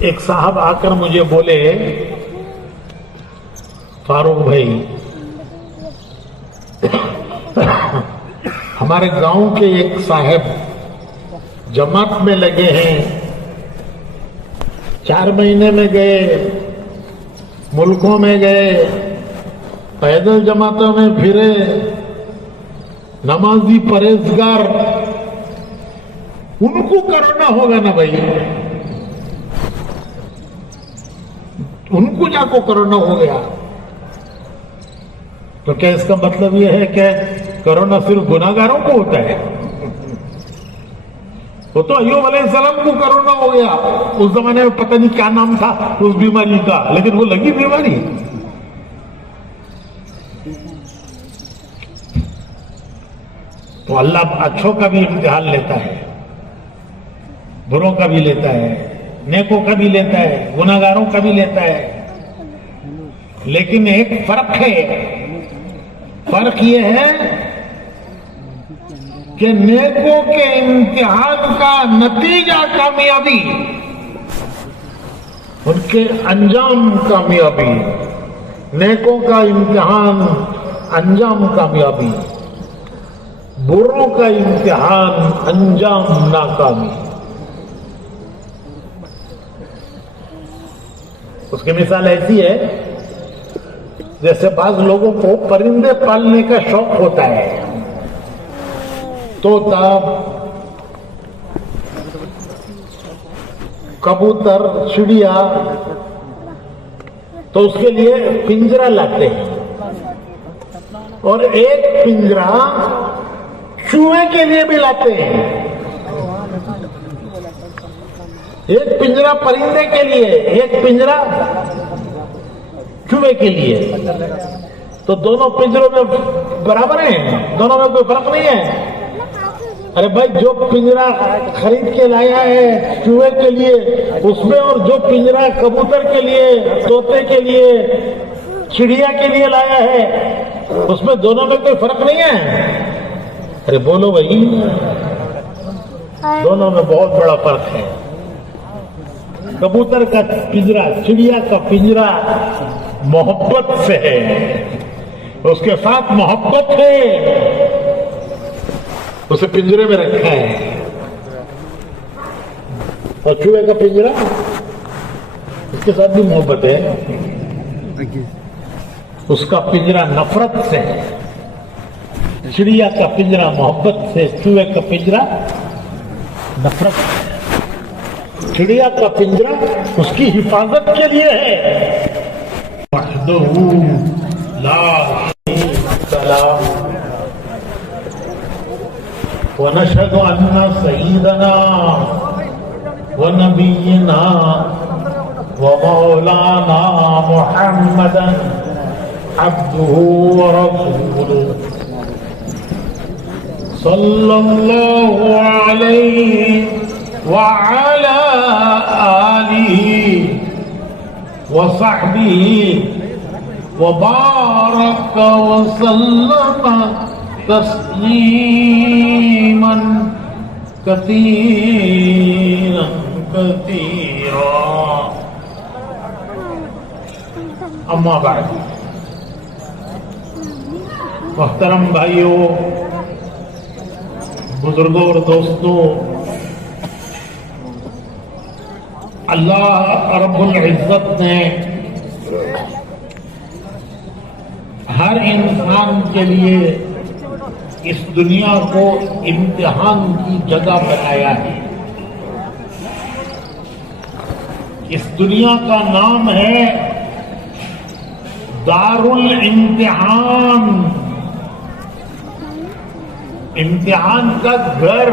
ایک صاحب آ کر مجھے بولے فاروق بھائی ہمارے گاؤں کے ایک صاحب جماعت میں لگے ہیں 4 مہینے میں گئے ملکوں میں گئے پیدل جماعتوں میں پھرے نمازی پرہیزگار ان کو کرونا ہوگا نا بھائی ان کو جا کو کرونا ہو گیا تو کیا اس کا مطلب یہ ہے کہ کرونا صرف گناہگاروں کو ہوتا ہے؟ وہ تو ایوب علیہ السلام کو کرونا ہو گیا اس زمانے میں پتہ نہیں کیا نام تھا اس بیماری کا لیکن وہ لگی بیماری تو اللہ اچھوں کا بھی امتحان لیتا ہے بروں کا بھی لیتا ہے نیکوں کا بھی لیتا ہے گناہگاروں کا بھی لیتا ہے لیکن ایک فرق ہے فرق یہ ہے کہ نیکوں کے امتحان کا نتیجہ کامیابی ان کے انجام کامیابی نیکوں کا امتحان انجام کامیابی بروں کا امتحان انجام ناکامی اس کی مثال ایسی ہے جیسے بعض لوگوں کو پرندے پالنے کا شوق ہوتا ہے طوطا کبوتر چڑیا تو اس کے لیے پنجرا لاتے ہیں اور ایک پنجرا چوہے کے لیے بھی لاتے ہیں ایک پنجرا پرندے کے لیے ایک پنجرا چوہے کے لیے تو دونوں پنجروں میں برابر ہیں دونوں میں کوئی فرق نہیں ہے ارے بھائی جو پنجرا خرید کے لایا ہے چوہے کے لیے اس میں اور جو پنجرا کبوتر کے لیے طوطے کے لیے چڑیا کے لیے لایا ہے اس میں دونوں میں کوئی فرق نہیں ہے ارے بولو بھائی دونوں میں بہت بڑا فرق ہے کبوتر کا پنجرا چڑیا کا پنجرا محبت سے ہے اس کے ساتھ محبت ہے اسے پنجرے میں رکھا ہے اور چوہے کا پنجرا اس کے ساتھ بھی محبت ہے اس کا پنجرا نفرت سے ہے چڑیا کا پنجرا محبت سے چوہے کا پنجرا نفرت سے چڑیا کا پنجرا اس کی حفاظت کے لیے ہے وحدہ لا شریک لہ ونشهد ان سيدنا ونبينا ومولانا محمدا عبده ورسوله صلى الله عليه وعلى آله وصحبه وبارك وسلم تسليما كثيرا كثيرا اما بعد محترم بھائیوں بزرگوں اور دوستوں اللہ رب العزت نے ہر انسان کے لیے اس دنیا کو امتحان کی جگہ بنایا ہے اس دنیا کا نام ہے دار الامتحان امتحان کا گھر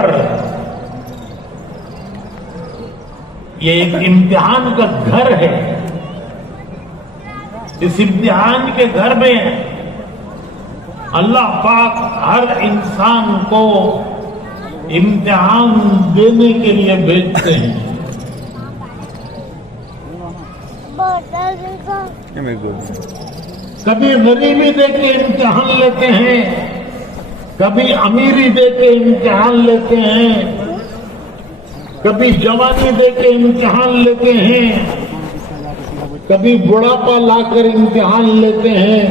یہ ایک امتحان کا گھر ہے اس امتحان کے گھر میں اللہ پاک ہر انسان کو امتحان دینے کے لیے بھیجتے ہیں کبھی غریبی دے کے امتحان لیتے ہیں کبھی امیری دے کے امتحان لیتے ہیں کبھی جوانی دے کے امتحان لیتے ہیں، کبھی بڑھاپا لا کر امتحان لیتے ہیں،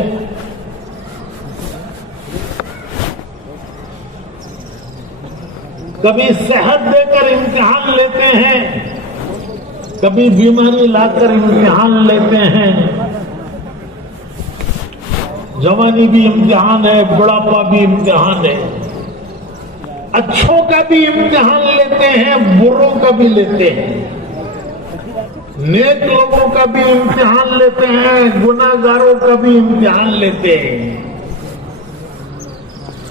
کبھی صحت دے کر امتحان لیتے ہیں، کبھی بیماری لا کر امتحان لیتے ہیں۔ جوانی بھی امتحان ہے، بڑھاپا بھی امتحان ہے، اچھوں کا بھی امتحان لیتے ہیں، بروں کا بھی لیتے ہیں، نیک لوگوں کا بھی امتحان لیتے ہیں، گناہگاروں کا بھی امتحان لیتے ہیں۔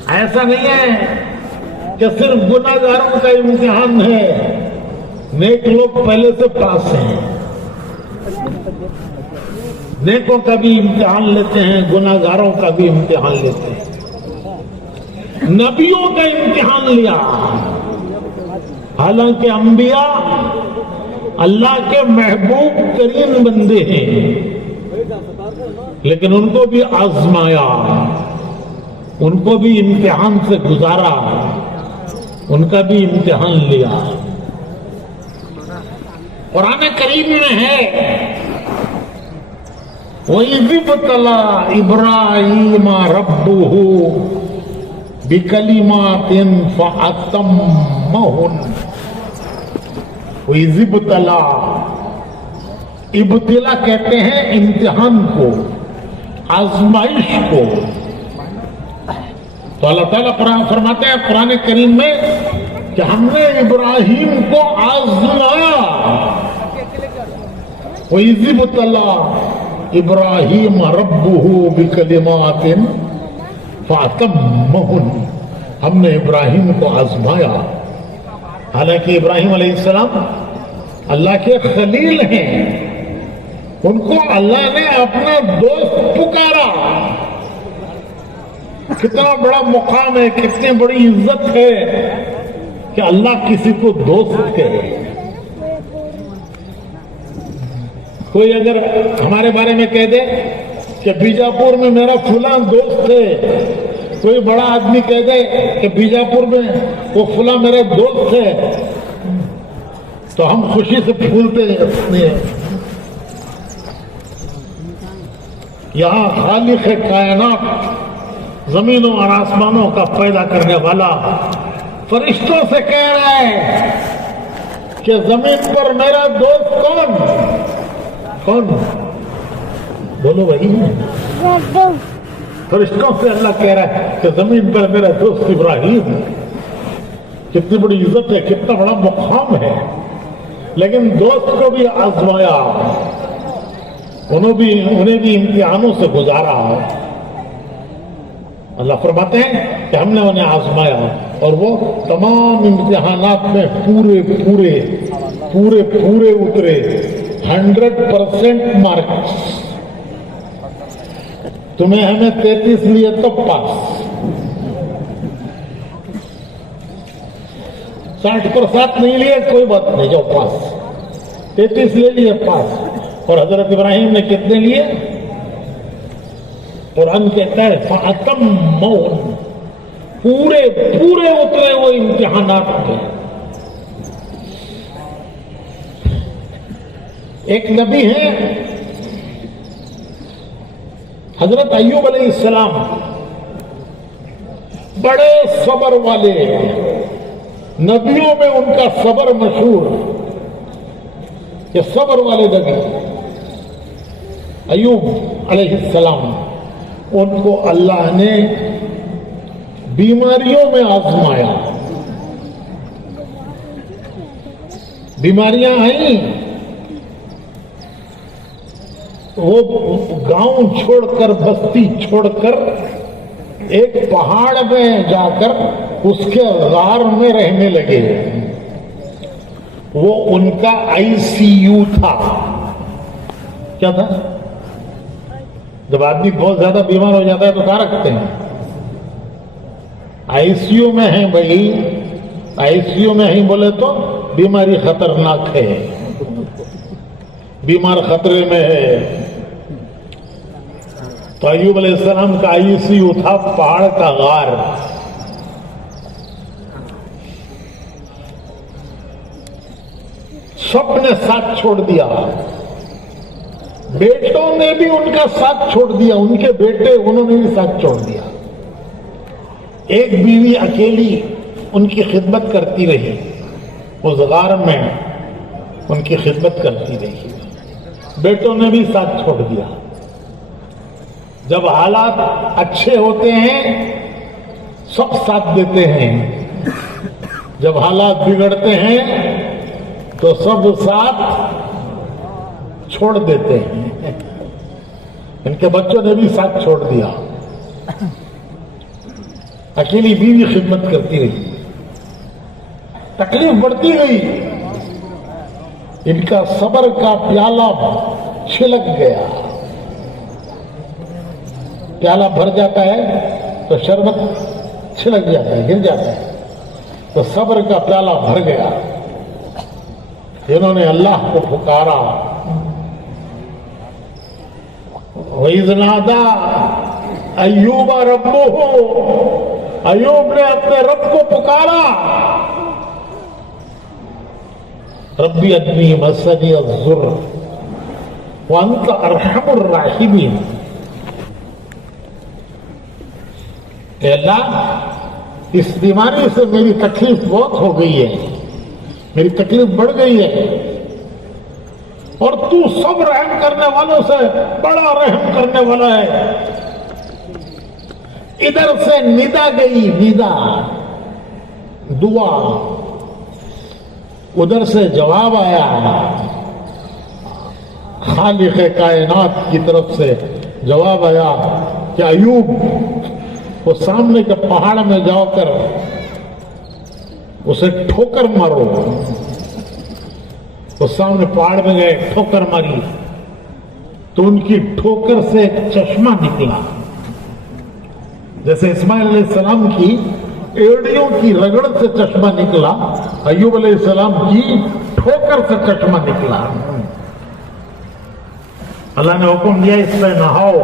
ایسا نہیں ہے کہ صرف گناہگاروں کا امتحان ہے، نیک لوگ پہلے سے پاس ہیں۔ نیکوں کا بھی امتحان لیتے ہیں، گناہگاروں کا بھی امتحان لیتے ہیں۔ نبیوں کا امتحان لیا، حالانکہ انبیاء اللہ کے محبوب ترین بندے ہیں، لیکن ان کو بھی آزمایا، ان کو بھی امتحان سے گزارا، ان کا بھی امتحان لیا۔ قرآن کریم میں ہے وَإِذِ ابْتَلَىٰ إِبْرَاهِيمَ رَبُّهُ بِكَلِمَاتٍ فَأَتَمَّهُنَّ۔ وَإِذِ ابْتَلَىٰ، ابتلا کہتے ہیں امتحان کو، آزمائش کو۔ تو اللہ تعالیٰ فرماتے ہیں قرآن کریم میں کہ ہم نے ابراہیم کو آزمایا۔ وَإِذِ ابْتَلَىٰ إِبْرَاهِيمَ رَبُّهُ بِكَلِمَاتٍ فَأَتَمَّهُنَّ، ہم نے ابراہیم کو آزمایا۔ حالانکہ ابراہیم علیہ السلام اللہ کے خلیل ہیں، ان کو اللہ نے اپنا دوست پکارا۔ کتنا بڑا مقام ہے، کتنی بڑی عزت ہے کہ اللہ کسی کو دوست کہے۔ کوئی اگر ہمارے بارے میں کہہ دے کہ بیجاپور میں میرا فلاں دوست ہے، کوئی بڑا آدمی کہہ دے کہ بیجاپور میں وہ فلاں میرا دوست ہے، تو ہم خوشی سے پھولتے ہیں۔ یہاں خالق کائنات، زمینوں اور آسمانوں کا پیدا کرنے والا فرشتوں سے کہہ رہا ہے کہ زمین پر میرا دوست کون کون؟ بولو بھائی۔ فرشتوں سے اللہ کہہ رہا ہے کہ زمین پر میرا دوست ابراہیم۔ کتنی بڑی عزت ہے، کتنا بڑا مقام ہے، لیکن دوست کو بھی آزمایا، انہیں بھی امتحانوں سے گزارا۔ اللہ فرماتے ہیں کہ ہم نے انہیں آزمایا اور وہ تمام امتحانات میں پورے اترے، 100% مارکس۔ تمہیں ہمیں 33 لیے تو پاس، 60% نہیں لیے کوئی بات نہیں، جو پاس، 33 لے لیے پاس۔ اور حضرت ابراہیم نے کتنے لیے؟ قرآن کہتا ہے فَأَتَمَّهُنَّ، پورے اترے وہ امتحانات میں۔ ایک نبی ہے حضرت ایوب علیہ السلام، بڑے صبر والے، نبیوں میں ان کا صبر مشہور، یہ صبر والے نبی ایوب علیہ السلام، ان کو اللہ نے بیماریوں میں آزمایا۔ بیماریاں آئیں، وہ گاؤں چھوڑ کر، بستی چھوڑ کر، ایک پہاڑ میں جا کر اس کے غار میں رہنے لگے۔ وہ ان کا ICU تھا۔ کیا تھا؟ جب آدمی بہت زیادہ بیمار ہو جاتا ہے تو کہاں رکھتے ہیں؟ ICU میں ہیں بھائی، ICU میں ہی بولے تو بیماری خطرناک ہے، بیمار خطرے میں ہے۔ تو ایوب علیہ السلام کا ICU تھا پہاڑ کا غار۔ سب نے ساتھ چھوڑ دیا. بیٹوں نے بھی ان کا ساتھ چھوڑ دیا, ان کے بیٹے انہوں نے بھی ساتھ چھوڑ دیا. ایک بیوی اکیلی ان کی خدمت کرتی رہی, اس غار میں ان کی خدمت کرتی رہی. بیٹوں نے بھی ساتھ چھوڑ دیا. جب حالات اچھے ہوتے ہیں سب ساتھ دیتے ہیں, جب حالات بگڑتے ہیں تو سب ساتھ چھوڑ دیتے ہیں. ان کے بچوں نے بھی ساتھ چھوڑ دیا. اکیلی بیوی خدمت کرتی رہی, تکلیف بڑھتی گئی. ان کا صبر کا پیالہ چھلک گیا. پیالہ بھر جاتا ہے تو شربت چھلک جاتا ہے, گر جاتا ہے. تو صبر کا پیالہ بھر گیا. انہوں نے اللہ کو پکارا. وَإِذْ نَادَىٰ أَيُّوبَ رَبُّهُ, ایوب نے اپنے رب کو پکارا. ربی انی مسنی الضر وانت ارحم الراحمین. کہ اللہ, اس بیماری سے میری تکلیف بہت ہو گئی ہے, میری تکلیف بڑھ گئی ہے, اور تو سب رحم کرنے والوں سے بڑا رحم کرنے والا ہے. ادھر سے ندا گئی, ندا دعا, ادھر سے جواب آیا خالق کائنات کی طرف سے. جواب آیا کہ ایوب, وہ سامنے کے پہاڑ میں جا کر اسے ٹھوکر مارو. وہ سامنے پہاڑ میں گئے, ٹھوکر ماری تو ان کی ٹھوکر سے ایک چشمہ نکلا. جیسے اسماعیل علیہ السلام کی ایڑیوں کی رگڑ سے چشمہ نکلا, ایوب علیہ السلام کی ٹھوکر سے چشمہ نکلا. اللہ نے حکم دیا اس میں نہاؤ.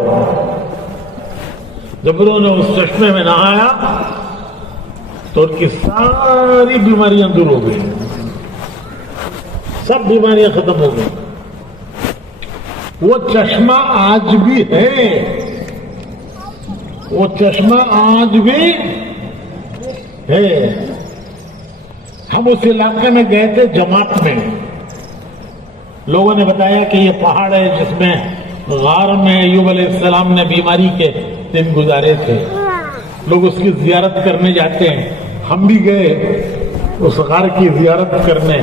جب انہوں نے اس چشمے میں نہایا تو ان کی ساری بیماریاں دور ہو گئی, سب بیماریاں ختم ہو گئی. وہ چشمہ آج بھی ہے, وہ چشمہ آج بھی ہے. ہم اس علاقے میں گئے تھے جماعت میں. لوگوں نے بتایا کہ یہ پہاڑ ہے جس میں غار میں ایوب علیہ السلام نے بیماری کے دن گزارے تھے. لوگ اس کی زیارت کرنے جاتے ہیں. ہم بھی گئے اس غار کی زیارت کرنے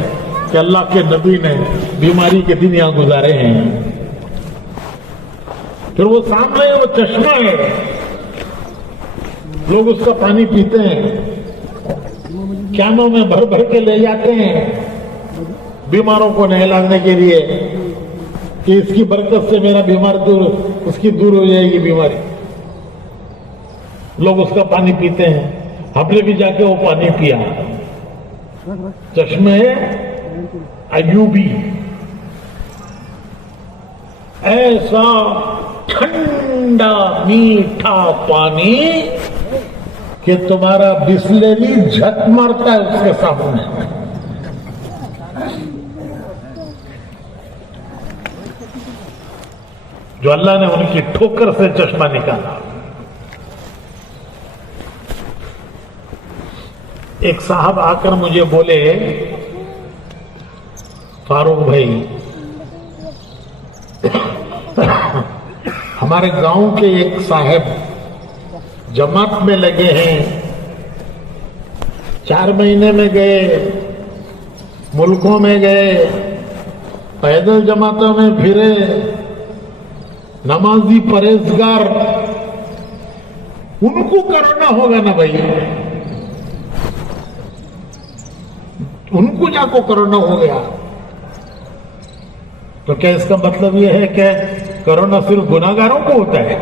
کہ اللہ کے نبی نے بیماری کے دن یہاں گزارے ہیں. پھر وہ سامنے وہ چشمہ ہے, لوگ اس کا پانی پیتے ہیں, کینوں میں بھر بھر کے لے جاتے ہیں بیماروں کو نہلانے کے لیے کہ اس کی برکت سے میرا بیمار دور, اس کی دور ہو جائے گی بیماری. لوگ اس کا پانی پیتے ہیں. ہم نے بھی جا کے وہ پانی پیا. چشمے ایوبی, ایسا ٹھنڈا میٹھا پانی کہ تمہارا بسلری جھٹ مارتا ہے اس کے سامنے. جو اللہ نے ان کی ٹھوکر سے چشمہ نکالا. ایک صاحب آ کر مجھے بولے, فاروق بھائی, ہمارے گاؤں کے ایک صاحب جماعت میں لگے ہیں, 4 مہینے میں گئے, ملکوں میں گئے, پیدل جماعتوں میں پھرے, نمازی پرہیزگار, ان کو کرونا ہوگا نا بھائی, ان کو جا کو کرونا ہو گیا. تو کیا اس کا مطلب یہ ہے کہ کرونا صرف گناہگاروں کو ہوتا ہے؟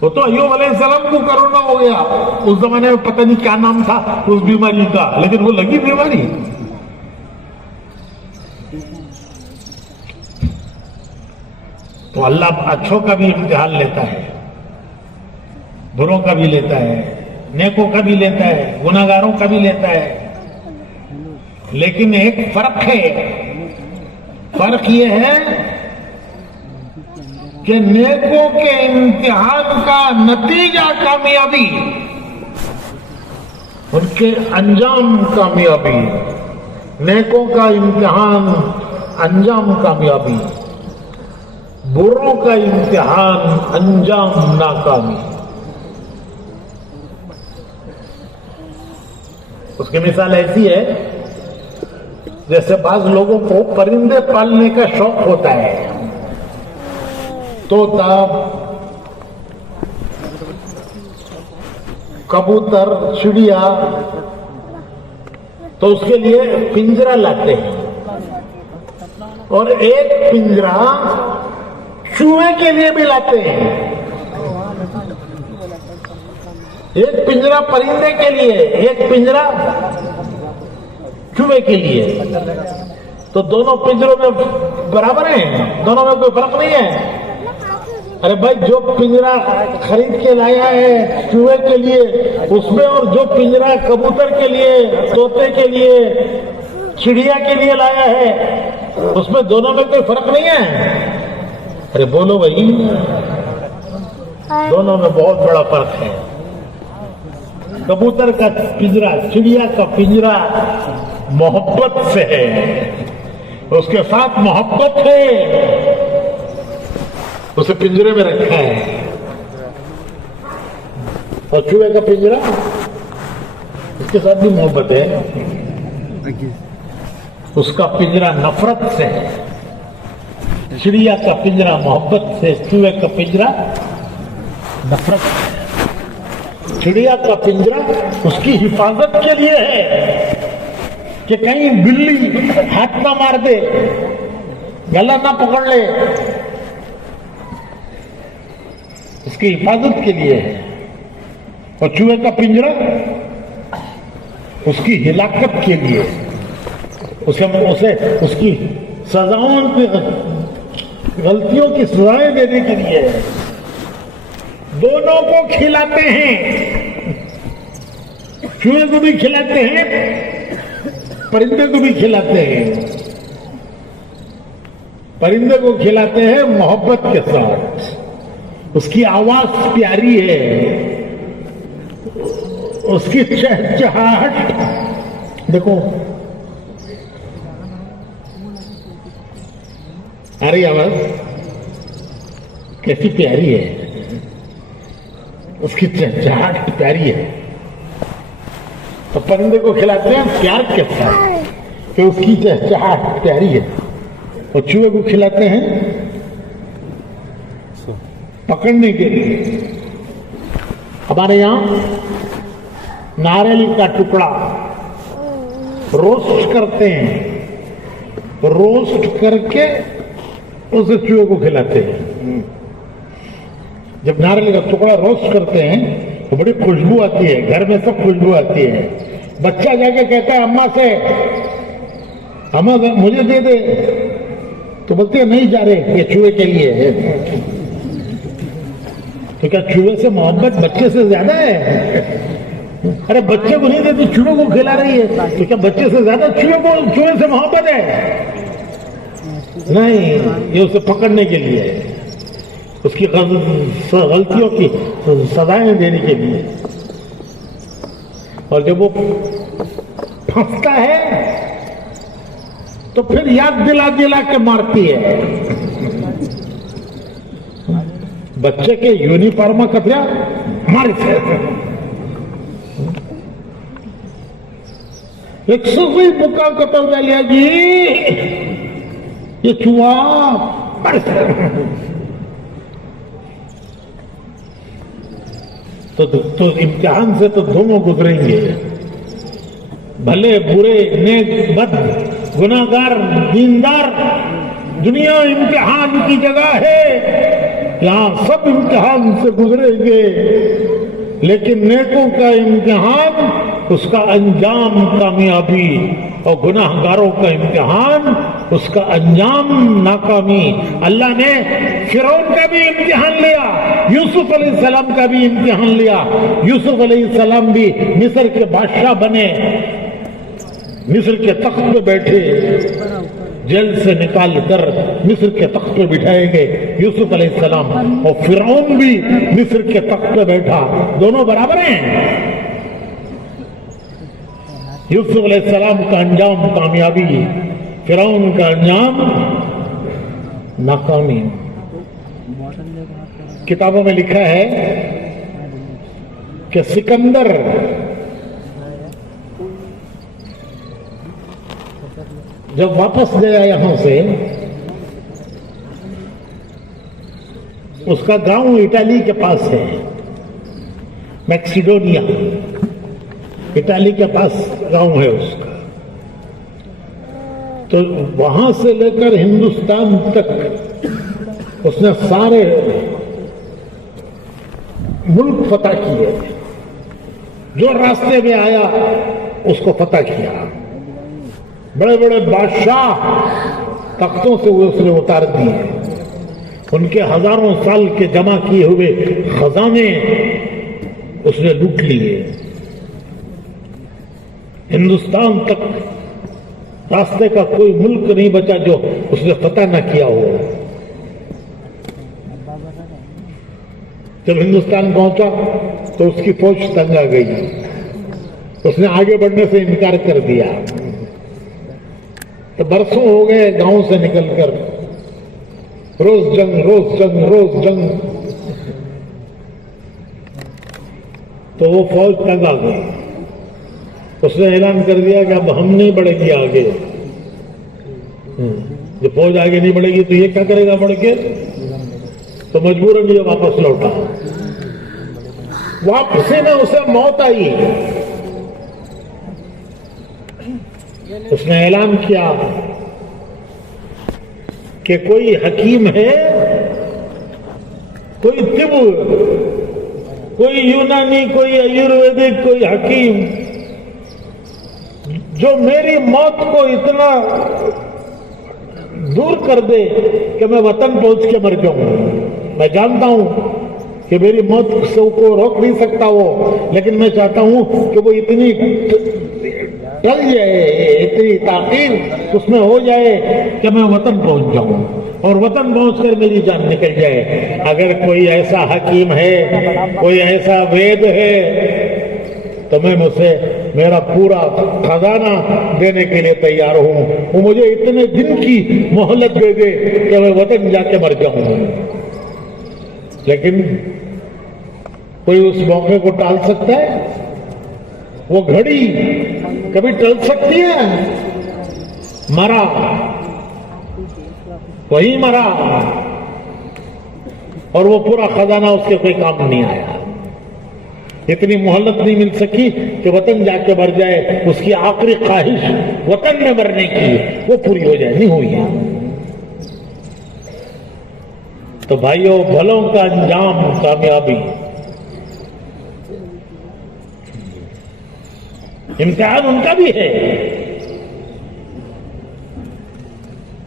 وہ تو ایوب علیہ السلام کو کرونا ہو گیا. اس زمانے میں پتہ نہیں کیا نام تھا اس بیماری کا, لیکن وہ لگی بیماری. تو اللہ اچھوں کا بھی امتحان لیتا ہے, بروں کا بھی لیتا ہے, نیکوں کا بھی لیتا ہے, گناہگاروں کا بھی لیتا ہے. لیکن ایک فرق ہے، فرق یہ ہے کہ نیکوں کے امتحان کا نتیجہ کامیابی، ان کے انجام کامیابی، نیکوں کا امتحان انجام کامیابی، بروں کا امتحان انجام ناکامی۔ اس کی مثال ایسی ہے جیسے بعض لوگوں کو پرندے پالنے کا شوق ہوتا ہے، طوطا، کبوتر، چڑیا، تو اس کے لیے پنجرا لاتے ہیں، اور ایک پنجرا چوہے کے لیے بھی لاتے ہیں، ایک پنجرا پرندے کے لیے، ایک پنجرا چوہے کے لیے۔ تو دونوں پنجروں میں برابر ہیں، دونوں میں کوئی فرق نہیں ہے۔ ارے بھائی، جو پنجرا خرید کے لایا ہے چوہے کے لیے اس میں، اور جو پنجرا کبوتر کے لیے، طوطے کے لیے، چڑیا کے لیے لایا ہے اس میں، دونوں میں کوئی فرق نہیں ہے؟ ارے بولو بھائی، دونوں میں بہت بڑا فرق ہے۔ کبوتر کا پنجرا، چڑیا کا پنجرا محبت سے ہے، اس کے ساتھ محبت ہے، اسے پنجرے میں رکھا ہے، اور چوہے کا پنجرا اس کے ساتھ بھی محبت ہے، اس کا پنجرا نفرت سے ہے۔ چڑیا کا پنجرا محبت سے، چوہے کا پنجرا نفرت سے۔ چڑیا کا پنجرا اس کی حفاظت کے لیے ہے کہ کہیں بلی ہاتھ نہ مار دے، گلا نہ پکڑ لے، اس کی حفاظت کے لیے ہے۔ اور چوہے کا پنجرا اس کی ہلاکت کے لیے، اسے اس کی سزاؤں کی، غلطیوں کی سزائیں دینے کے لیے ہے۔ دونوں کو کھلاتے ہیں، چوہے کو بھی کھلاتے ہیں، پرندے کو بھی کھلاتے ہیں۔ پرندے کو کھلاتے ہیں محبت کے ساتھ، اس کی آواز پیاری ہے، اس کی چہچہاہٹ دیکھو، آ رہی آواز کیسی پیاری ہے، اس کی چہچہاہٹ پیاری ہے۔ تو پرندے کو کھلاتے ہیں پیار کے ساتھ کہ اس کی چہچہاہٹ پیاری ہے، اور چوہے کو کھلاتے ہیں پکڑنے کے لیے۔ ہمارے یہاں ناریل کا ٹکڑا روسٹ کرتے ہیں، روسٹ کر کے اسے چوہے کو کھلاتے ہیں۔ جب ناریل کا ٹکڑا روسٹ کرتے ہیں تو بڑی خوشبو آتی ہے، گھر میں سب خوشبو آتی ہے۔ بچہ جا کے کہتا ہے اماں سے، اماں مجھے دے دے، تو بولتی ہے نہیں جا رہے، یہ چوہے کے لیے ہے۔ تو کیا چوہے سے محبت بچے سے زیادہ ہے؟ ارے بچے کو نہیں دیتی، چوہے کو کھلا رہی ہے، تو کیا بچے سے زیادہ چوہے سے محبت ہے؟ نہیں، یہ اسے پکڑنے کے لیے، اس کی غلطیوں کی سزائیں دینے کے لیے۔ اور جب وہ پھنستا ہے تو پھر یاد دلا دلا کے مارتی ہے۔ بچے کے یونیفارم کپڑا ماری سے 100 بکا قتل کر لیا جی، یہ چوہا مر سے۔ تو امتحان سے تو دونوں گزریں گے، بھلے برے، نیک بد، گناہگار دیندار، دنیا امتحان کی جگہ ہے، یہاں سب امتحان سے گزریں گے، لیکن نیکوں کا امتحان اس کا انجام کامیابی، اور گناہگاروں کا امتحان اس کا انجام ناکامی۔ اللہ نے فرعون کا بھی امتحان لیا، یوسف علیہ السلام کا بھی امتحان لیا۔ یوسف علیہ السلام بھی مصر کے بادشاہ بنے، مصر کے تخت پہ بیٹھے، جیل سے نکال کر مصر کے تخت پہ بٹھائے گئے یوسف علیہ السلام، اور فرعون بھی مصر کے تخت پہ بیٹھا، دونوں برابر ہیں۔ یوسف علیہ السلام کا انجام کامیابی، فرعون کا انجام ناکامی۔ کتابوں میں لکھا ہے کہ سکندر جب واپس گیا یہاں سے، اس کا گاؤں اٹلی کے پاس ہے، میکسیڈونیا، اٹلی کے پاس گاؤں ہے اس کا، تو وہاں سے لے کر ہندوستان تک اس نے سارے ملک فتح کیے، جو راستے میں آیا اس کو فتح کیا، بڑے بڑے بادشاہ تختوں سے اس نے اتار دیے، ان کے ہزاروں سال کے جمع کیے ہوئے خزانے اس نے لوٹ لیے، ہندوستان تک راستے کا کوئی ملک نہیں بچا جو اس نے فتح نہ کیا ہو۔ جب ہندوستان پہنچا تو اس کی فوج تنگ آ گئی، اس نے آگے بڑھنے سے انکار کر دیا، تو برسوں ہو گئے گاؤں سے نکل کر، روز جنگ روز جنگ روز جنگ، تو وہ فوج تنگ آ گئی، اس نے اعلان کر دیا کہ اب ہم نہیں بڑھیں گے آگے، جب فوج آگے نہیں بڑھے گی تو یہ کیا کرے گا بڑھ کے، تو مجبوراً یہ واپس لوٹا، واپسی میں اسے موت آئی، اس نے اعلان کیا کہ کوئی حکیم ہے، کوئی طب، کوئی یونانی، کوئی آیورویدک، کوئی حکیم جو میری موت کو اتنا دور کر دے کہ میں وطن پہنچ کے مر جاؤں۔ میں جانتا ہوں کہ میری موت سے کو روک نہیں سکتا وہ، لیکن میں چاہتا ہوں کہ وہ اتنی ٹل جائے، اتنی تاخیر اس میں ہو جائے کہ میں وطن پہنچ جاؤں، اور وطن پہنچ کر میری جان نکل جائے۔ اگر کوئی ایسا حکیم ہے، کوئی ایسا وید ہے، تو میں اسے میرا پورا خزانہ دینے کے لیے تیار ہوں، وہ مجھے اتنے دن کی مہلت دے دے کہ میں وطن جا کے مر جاؤں۔ لیکن کوئی اس موقع کو ٹال سکتا ہے؟ وہ گھڑی کبھی ٹل سکتی ہے؟ مرا، وہی مرا، اور وہ پورا خزانہ اس کے کوئی کام نہیں آیا۔ اتنی مہلت نہیں مل سکی کہ وطن جا کے مر جائے، اس کی آخری خواہش وطن میں مرنے کی وہ پوری ہو جائے، نہیں ہوئی۔ تو بھائیوں، بھلوں کا انجام کامیابی، امتحان ان کا بھی ہے۔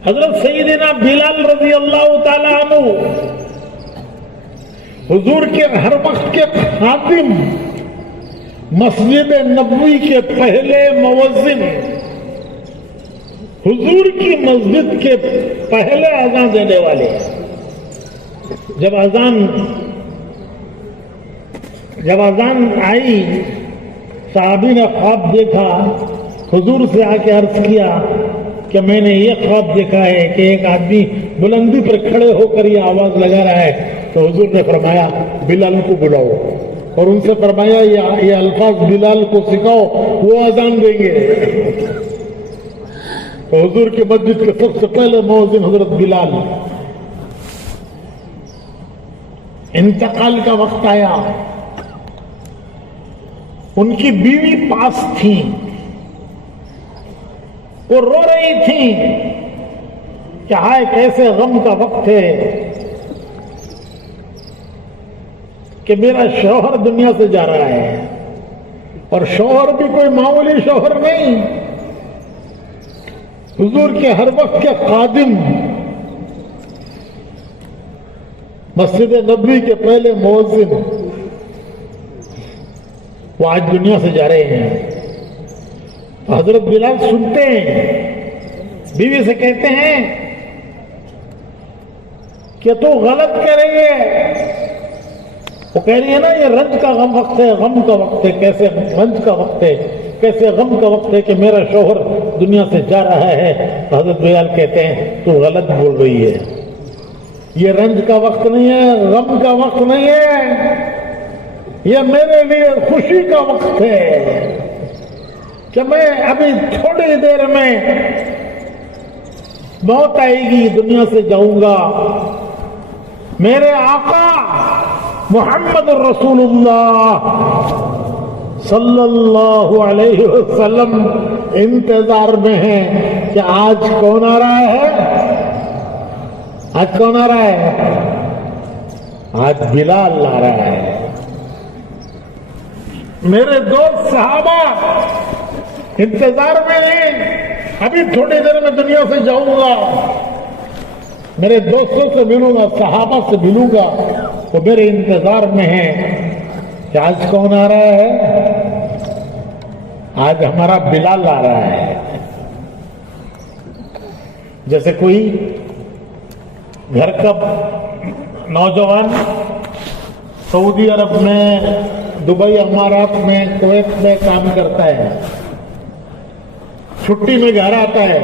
حضرت سیدنا بلال رضی اللہ تعالی عنہ حضور کے ہر وقت کے خادم، مسجد نبوی کے پہلے مؤذن، حضور کی مسجد کے پہلے اذان دینے والے۔ جب اذان آئی، صحابی نے خواب دیکھا، حضور سے آ کے عرض کیا کہ میں نے یہ خواب دیکھا ہے کہ ایک آدمی بلندی پر کھڑے ہو کر یہ آواز لگا رہا ہے۔ تو حضور نے فرمایا بلال کو بلاؤ، اور ان سے فرمایا یہ الفاظ بلال کو سکھاؤ، وہ اذان دیں گے۔ تو حضور کی مسجد کے سب سے پہلے مؤذن حضرت بلال۔ انتقال کا وقت آیا، ان کی بیوی پاس تھی، وہ رو رہی تھی کہ ہائے کیسے غم کا وقت ہے کہ میرا شوہر دنیا سے جا رہا ہے، اور شوہر بھی کوئی معمولی شوہر نہیں، حضور کے ہر وقت کے خادم، مسجد نبوی کے پہلے مؤذن، وہ آج دنیا سے جا رہے ہیں۔ حضرت بلال سنتے ہیں، بیوی سے کہتے ہیں کہ تو غلط کر رہی ہے. وہ کہہ رہی ہے نا یہ رنج کا وقت ہے، غم کا وقت ہے. کیسے رنج کا وقت ہے، کیسے غم کا وقت ہے کہ میرا شوہر دنیا سے جا رہا ہے. حضرت بلال کہتے ہیں تو غلط بول رہی ہے، یہ رنج کا وقت نہیں ہے، غم کا وقت نہیں ہے، یہ میرے لیے خوشی کا وقت ہے کہ میں ابھی تھوڑی دیر میں موت آئے گی، دنیا سے جاؤں گا. میرے آقا محمد رسول اللہ صلی اللہ علیہ وسلم انتظار میں ہیں کہ آج کون آ رہا ہے، آج کون آ رہا ہے؟ آج بلال آ رہا ہے. میرے دوست صحابہ انتظار میں ہیں، ابھی تھوڑی دیر میں دنیا سے جاؤں گا، میرے دوستوں سے ملوں گا، صحابہ سے ملوں گا، وہ میرے انتظار میں ہیں کہ آج کون آ رہا ہے؟ آج ہمارا بلال آ رہا ہے. جیسے کوئی گھر کا نوجوان سعودی عرب میں، دبئی، امارات میں، کویت میں کام کرتا ہے، چھٹی میں گھر آتا ہے،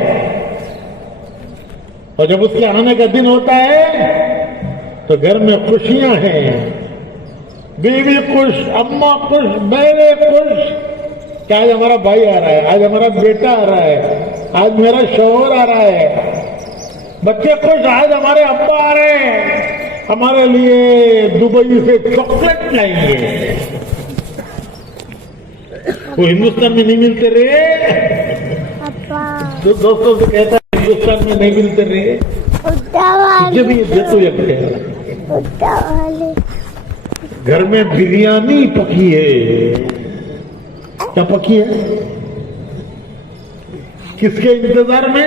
اور جب اس کے آنے کا دن ہوتا ہے تو گھر میں خوشیاں ہیں، بیوی خوش، اماں خوش، بہنیں خوش کہ آج ہمارا بھائی آ رہا ہے، آج ہمارا بیٹا آ رہا ہے، آج میرا شوہر آ رہا ہے. بچے خوش، آج ہمارے ابا آ رہے ہیں، ہمارے لیے دبئی سے چاکلیٹ لائیں گے. وہ ہندوستان میں نہیں ملتے رہے، جو دوستوں سے کہتا ہے ہندوستان میں نہیں ملتے رہے، جب یہ دیتو گھر میں بریانی پکی ہے. کیا پکی ہے؟ کس کے انتظار میں؟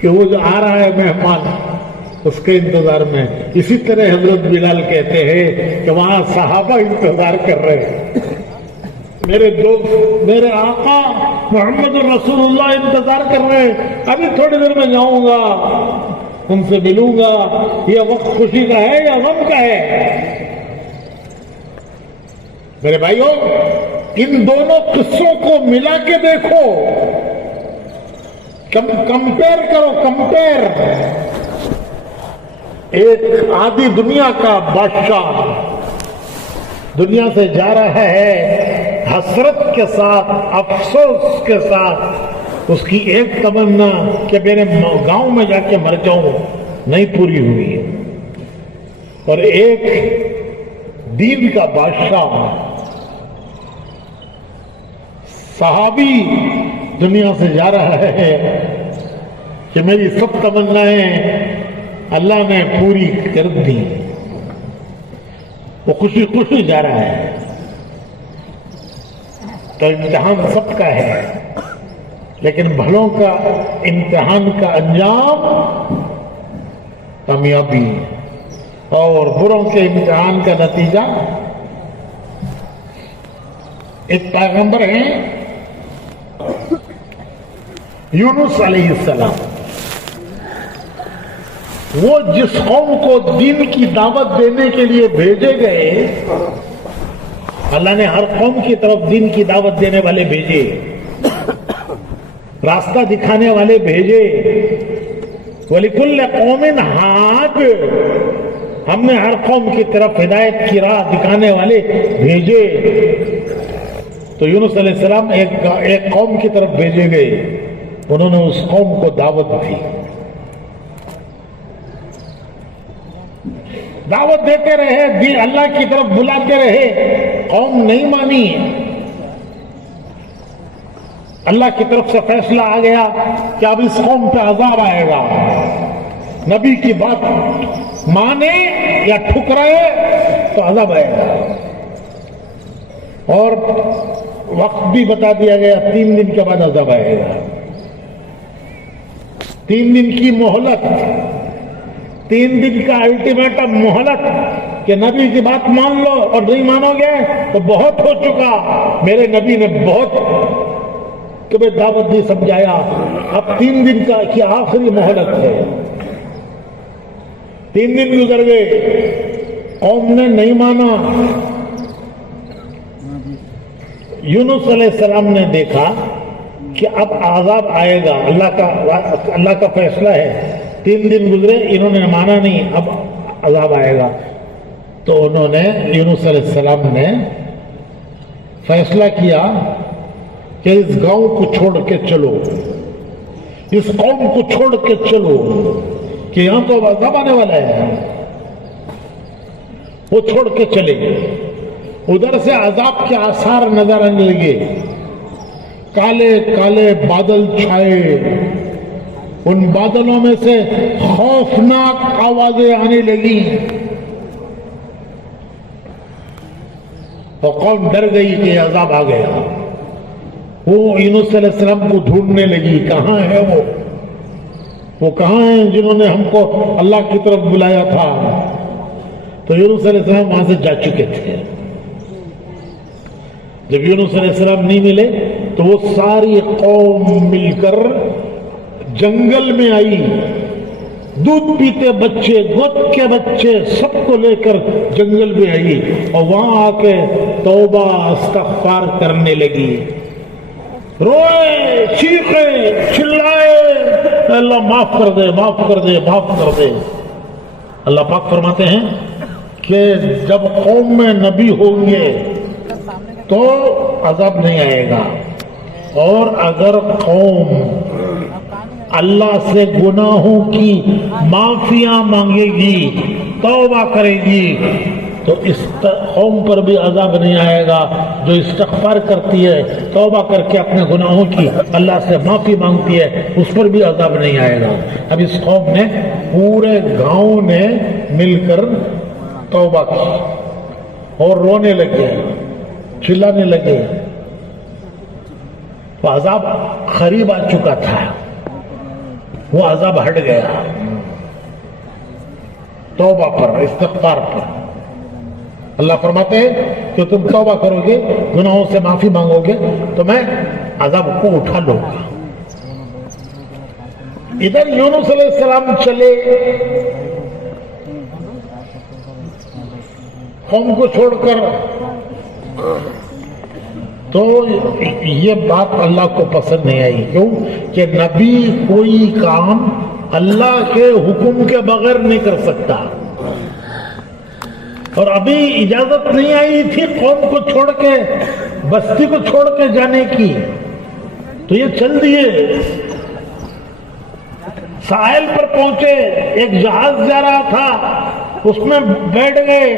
کہ وہ جو آ رہا ہے مہمان، اس کے انتظار میں. اسی طرح حضرت بلال کہتے ہیں کہ وہاں صحابہ انتظار کر رہے ہیں. میرے دوست، میرے آقا محمد رسول اللہ انتظار کر رہے ہیں، ابھی تھوڑی دیر میں جاؤں گا، ان سے ملوں گا. یہ وقت خوشی کا ہے یا غم کا ہے؟ میرے بھائیوں، ان دونوں قصوں کو ملا کے دیکھو، کمپیئر کرو، کمپیئر. ایک آدھی دنیا کا بادشاہ دنیا سے جا رہا ہے، حسرت کے ساتھ، افسوس کے ساتھ. اس کی ایک تمنا کہ میرے گاؤں میں جا کے مر جاؤں نہیں پوری ہوئی ہے. اور ایک دین کا بادشاہ، صحابی دنیا سے جا رہا ہے کہ میری سب تمنائیں اللہ نے پوری کر دی. وہ خوشی خوشی جا رہا ہے. تو امتحان سب کا ہے، لیکن بھلوں کا امتحان کا انجام کامیابی، اور بروں کے امتحان کا نتیجہ. ایک پیغمبر ہیں یونس علیہ السلام. وہ جس قوم کو دین کی دعوت دینے کے لیے بھیجے گئے، اللہ نے ہر قوم کی طرف دین کی دعوت دینے والے بھیجے، راستہ دکھانے والے بھیجے. وَلِكُلِّ قَوْمٍ هَادٍ، ہم نے ہر قوم کی طرف ہدایت کی راہ دکھانے والے بھیجے. تو یونس علیہ السلام ایک قوم کی طرف بھیجے گئے، انہوں نے اس قوم کو دعوت دی، دعوت دیتے رہے، اللہ کی طرف بلاتے رہے. قوم نہیں مانی. اللہ کی طرف سے فیصلہ آ گیا کہ اب اس قوم پہ عذاب آئے گا. نبی کی بات مانے یا ٹھکرائے تو عذاب آئے گا. اور وقت بھی بتا دیا گیا، 3 دن کے بعد عذاب آئے گا. 3 دن کی مہلت، 3 دن کا الٹیمیٹم، مہلت کہ نبی کی بات مان لو اور نہیں مانو گے تو بہت ہو چکا. میرے نبی نے بہت تمہیں دعوت دی سمجھایا. اب 3 دن کی آخری مہلت ہے. 3 دن گزر گئے، قوم نے نہیں مانا. یونس علیہ السلام نے دیکھا کہ اب عذاب آئے گا، اللہ کا فیصلہ ہے. 3 دن گزرے، انہوں نے مانا نہیں، اب عذاب آئے گا. تو انہوں نے یونس علیہ السلام نے فیصلہ کیا کہ اس گاؤں کو چھوڑ کے چلو، اس قوم کو چھوڑ کے چلو کہ یہاں تو عذاب آنے والا ہے. وہ چھوڑ کے چلے. ادھر سے عذاب کے آثار نظر آنے لگے. کالے کالے بادل چھائے، ان بادلوں میں سے خوفناک آوازیں آنے لگی اور قوم ڈر گئی کہ عذاب آ گیا. وہ یونس علیہ السلام کو ڈھونڈنے لگی، کہاں ہے وہ کہاں ہیں جنہوں نے ہم کو اللہ کی طرف بلایا تھا. تو یونس علیہ السلام وہاں سے جا چکے تھے. جب یونس علیہ السلام نہیں ملے تو وہ ساری قوم مل کر جنگل میں آئی. دودھ پیتے بچے، گود کے بچے، سب کو لے کر جنگل میں آئی اور وہاں آ کے توبہ استغفار کرنے لگی. روئے، چیخے، چلائے، اللہ معاف کر دے، معاف کر دے، معاف کر دے. اللہ پاک فرماتے ہیں کہ جب قوم میں نبی ہوں گے تو عذاب نہیں آئے گا، اور اگر قوم اللہ سے گناہوں کی معافیاں مانگے گی، توبہ کرے گی، تو اس قوم پر بھی عذاب نہیں آئے گا. جو استغفار کرتی ہے، توبہ کر کے اپنے گناہوں کی اللہ سے معافی مانگتی ہے، اس پر بھی عذاب نہیں آئے گا. اب اس قوم نے، پورے گاؤں نے مل کر توبہ کی اور رونے لگے، چلانے لگے. تو عذاب قریب آ چکا تھا، وہ عذاب ہٹ گیا. توبہ پر، استغفار پر اللہ فرماتے ہیں کہ تم توبہ کرو گے، گناہوں سے معافی مانگو گے تو میں عذاب کو اٹھا لوں گا. ادھر یونس علیہ السلام چلے، قوم کو چھوڑ کر. تو یہ بات اللہ کو پسند نہیں آئی. کیوں؟ کہ نبی کوئی کام اللہ کے حکم کے بغیر نہیں کر سکتا، اور ابھی اجازت نہیں آئی تھی قوم کو چھوڑ کے، بستی کو چھوڑ کے جانے کی. تو یہ چل دیے، ساحل پر پہنچے. ایک جہاز جا رہا تھا، اس میں بیٹھ گئے.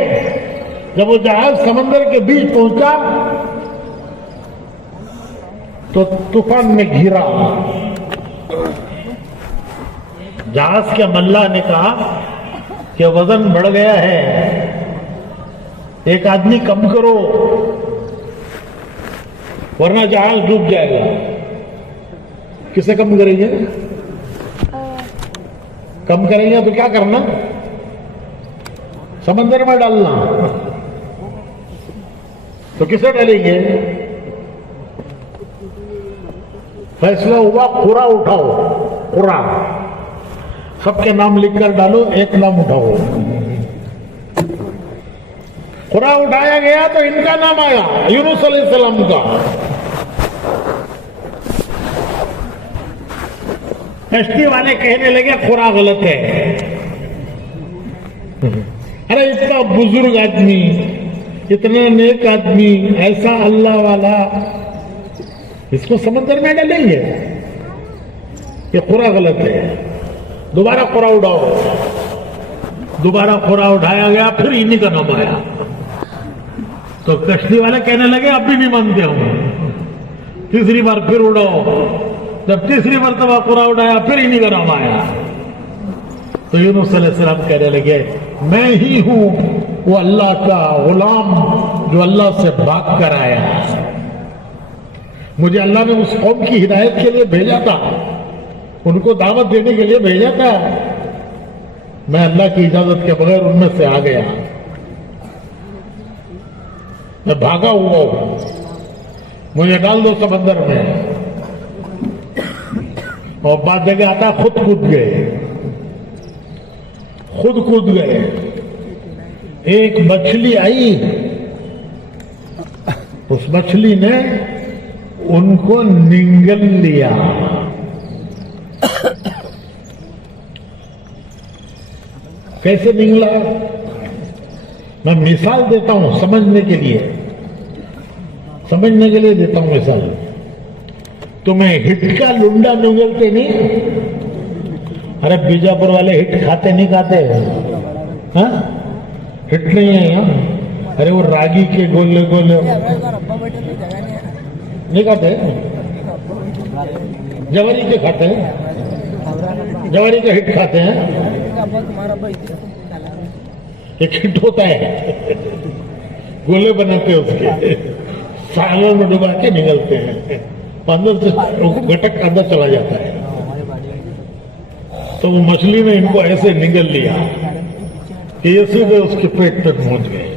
جب وہ جہاز سمندر کے بیچ پہنچا تو طوفان میں گھرا. جہاز کے ملا نے کہا کہ وزن بڑھ گیا ہے، ایک آدمی کم کرو ورنہ جہاز ڈوب جائے گا. کسے کم کریں گے؟ کم کریں گے تو کیا کرنا؟ سمندر میں ڈالنا. تو کسے ڈالیں گے؟ فیصلہ ہوا، قرا اٹھاؤ. قرا سب کے نام لکھ کر ڈالو، ایک نام اٹھاؤ. قرا اٹھایا گیا تو ان کا نام آیا، یونس علیہ السلام کا. کشتی والے کہنے لگے قرا غلط ہے. ارے اتنا بزرگ آدمی، اتنا نیک آدمی، ایسا اللہ والا، اس کو سمندر میں ڈالیں گے؟ یہ قرا غلط ہے. دوبارہ قرا اٹھاؤ. دوبارہ قرا اٹھایا گیا، پھر انہی کا نام آیا. تو کشتی والے کہنے لگے اب بھی نہیں مانتے ہوں. تیسری بار پھر اڑاؤ. جب تیسری مرتبہ قرا اٹھایا، پھر انہی کا نام آیا. تو یونس علیہ السلام کہنے لگے میں ہی ہوں وہ اللہ کا غلام جو اللہ سے بھاگ کر آیا. مجھے اللہ نے اس قوم کی ہدایت کے لیے بھیجا تھا، ان کو دعوت دینے کے لیے بھیجا تھا. میں اللہ کی اجازت کے بغیر ان میں سے آ گیا. میں بھاگا ہوا ہوں، مجھے ڈال دو سمندر میں. اور بعد جگہ آتا خود کود گئے. ایک مچھلی آئی، اس مچھلی نے ان کو نگل لیا. کیسے نگلا؟ میں مثال دیتا ہوں سمجھنے کے لیے دیتا ہوں مثال. تمہیں ہٹ کا لنڈا نگلتے نہیں؟ ارے بیجاپور والے ہٹ کھاتے نہیں کھاتے؟ ہاں ہٹ نہیں ہے یہاں. ارے وہ راگی کے گولے نہیں کھاتے، جواری کے کھاتے ہیں، جواری کا ہٹ کھاتے ہیں. ایک ہٹ ہوتا ہے، گولے بناتے ہیں اس کے، سالوں میں ڈبا کے نگلتے ہیں، اندر سے گٹک اندر چلا جاتا ہے. تو وہ مچھلی نے ان کو ایسے نگل لیا کہ یہ سیدھے اس کے پیٹ تک پہنچ گئے،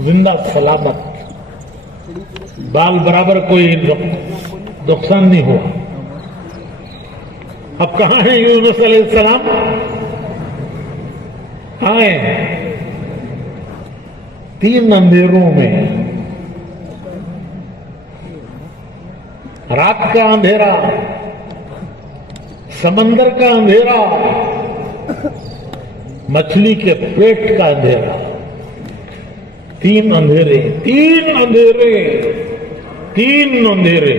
زندہ سلامت، بال برابر، کوئی نقصان نہیں ہوا. اب کہاں ہیں یونس علیہ السلام؟ آئے 3 اندھیروں میں. رات کا اندھیرا، سمندر کا اندھیرا، مچھلی کے پیٹ کا اندھیرا. 3 اندھیرے، 3 اندھیرے، 3 اندھیرے.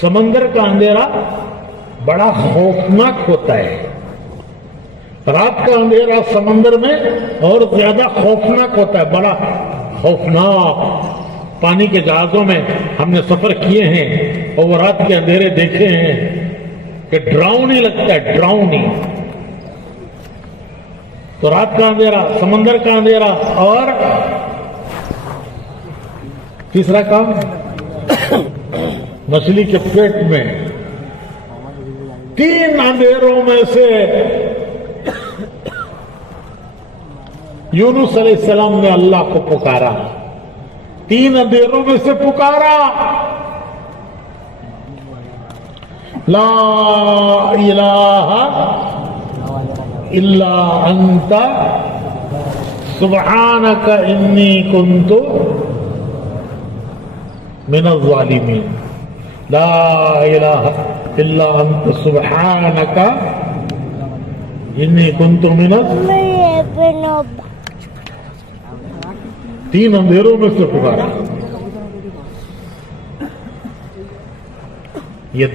سمندر کا اندھیرا بڑا خوفناک ہوتا ہے. رات کا اندھیرا سمندر میں اور زیادہ خوفناک ہوتا ہے، بڑا خوفناک. پانی کے جہازوں میں ہم نے سفر کیے ہیں اور وہ رات کے اندھیرے دیکھے ہیں کہ ڈراؤنی لگتا ہے، ڈراؤنی. تو رات کا اندھیرا، سمندر کا اندھیرا، اور تیسرا کام مچھلی کے پیٹ میں. 3 اندھیروں میں سے یونس علیہ السلام نے اللہ کو پکارا. 3 اندھیروں میں سے پکارا، لا الہ الا انت سبحانک انی کنت من الظالمین. لا الہ الا انت سبحانک انی کنت من الظالمین. 3 اندھیروں میں سے پکارا. یہ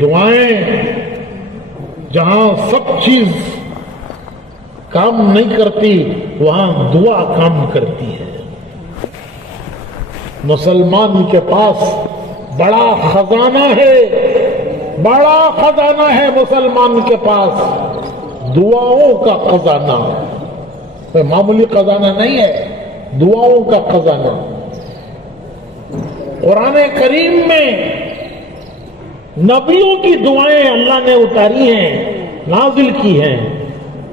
دعائیں جہاں سب چیز کام نہیں کرتی وہاں دعا کام کرتی ہے. مسلمان کے پاس بڑا خزانہ ہے، بڑا خزانہ ہے مسلمان کے پاس، دعاؤں کا خزانہ. کوئی معمولی خزانہ نہیں ہے، دعاؤں کا خزانہ. قرآن کریم میں نبیوں کی دعائیں اللہ نے اتاری ہیں، نازل کی ہیں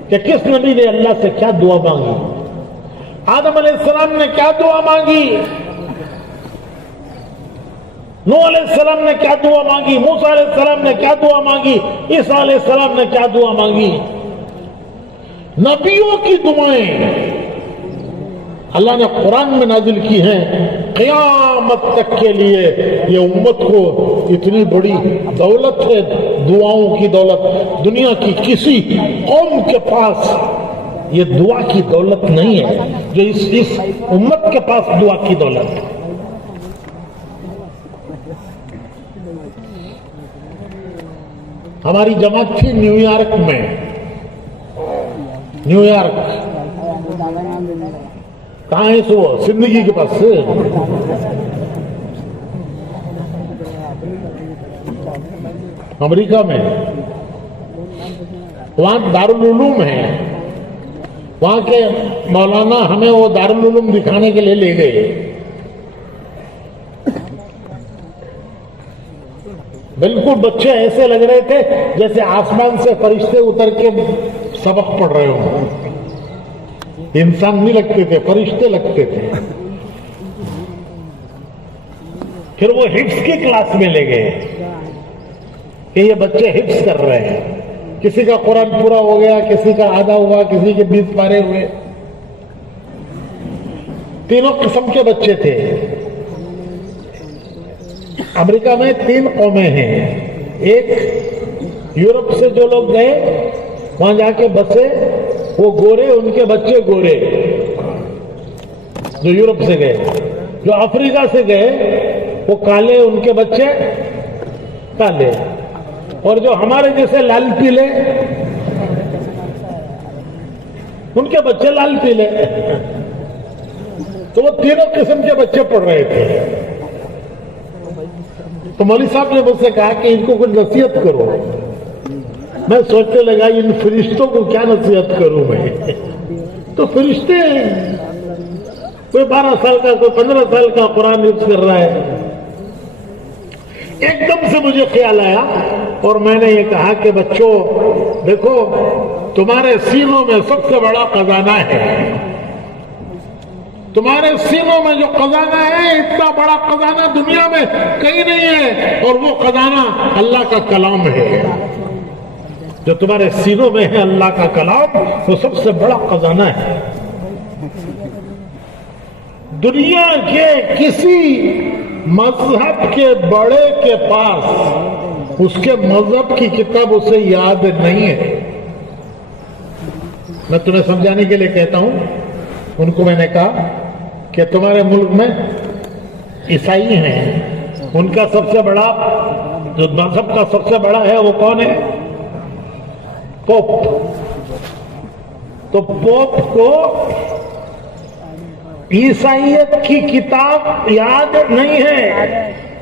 کہ کس نبی نے اللہ سے کیا دعا مانگی. آدم علیہ السلام نے کیا دعا مانگی، نوح علیہ السلام نے کیا دعا مانگی، موسیٰ علیہ السلام نے کیا دعا مانگی، عیسیٰ علیہ السلام نے کیا دعا مانگی. نبیوں کی دعائیں اللہ نے قرآن میں نازل کی ہیں. قیامت تک کے لیے یہ امت کو اتنی بڑی دولت ہے، دعاؤں کی دولت. دنیا کی کسی قوم کے پاس یہ دعا کی دولت نہیں ہے جو اس امت کے پاس دعا کی دولت ہے. ہماری جماعت تھی نیو یارک میں، نیو یارک کہاں ہے سو زندگی کے پاس سے. امریکہ میں، وہاں دارالعلوم ہے. وہاں کے مولانا ہمیں وہ دارالعلوم دکھانے کے لیے لے گئے. بالکل بچے ایسے لگ رہے تھے جیسے آسمان سے فرشتے اتر کے سبق پڑھ رہے ہوں. انسان نہیں لگتے تھے، فرشتے لگتے تھے. پھر وہ حفظ کی کلاس میں لے گئے کہ یہ بچے حفظ کر رہے ہیں. کسی کا قرآن پورا ہو گیا، کسی کا آدھا ہوا، کسی کے 20 پارے ہوئے. تینوں قسم کے بچے تھے. امریکہ میں 3 قومیں ہیں. ایک یورپ سے جو لوگ گئے وہاں جا کے بسے، وہ گورے، ان کے بچے گورے جو یورپ سے گئے. جو افریقہ سے گئے وہ کالے، ان کے بچے کالے. اور جو ہمارے جیسے لال پیلے، ان کے بچے لال پیلے. تو وہ تینوں قسم کے بچے پڑھ رہے تھے. تو مولوی صاحب نے مجھ سے کہا کہ ان کو کچھ نصیحت کرو. میں سوچنے لگا ان فرشتوں کو کیا نصیحت کروں میں. تو فرشتے کوئی 12 سال کا، کوئی 15 سال کا قرآن حفظ کر رہا ہے. ایک دم سے مجھے خیال آیا اور میں نے یہ کہا کہ بچوں دیکھو، تمہارے سینوں میں سب سے بڑا خزانہ ہے. تمہارے سینوں میں جو خزانہ ہے، اتنا بڑا خزانہ دنیا میں کہیں نہیں ہے، اور وہ خزانہ اللہ کا کلام ہے. جو تمہارے سینوں میں ہے اللہ کا کلام، وہ سب سے بڑا خزانہ ہے. دنیا کے کسی مذہب کے بڑے کے پاس اس کے مذہب کی کتاب اسے یاد نہیں ہے. میں تمہیں سمجھانے کے لیے کہتا ہوں. ان کو میں نے کہا کہ تمہارے ملک میں عیسائی ہیں، ان کا سب سے بڑا جو مذہب کا سب سے بڑا ہے وہ کون ہے؟ پوپ. تو پوپ کو عیسائیت کی کتاب یاد نہیں ہے،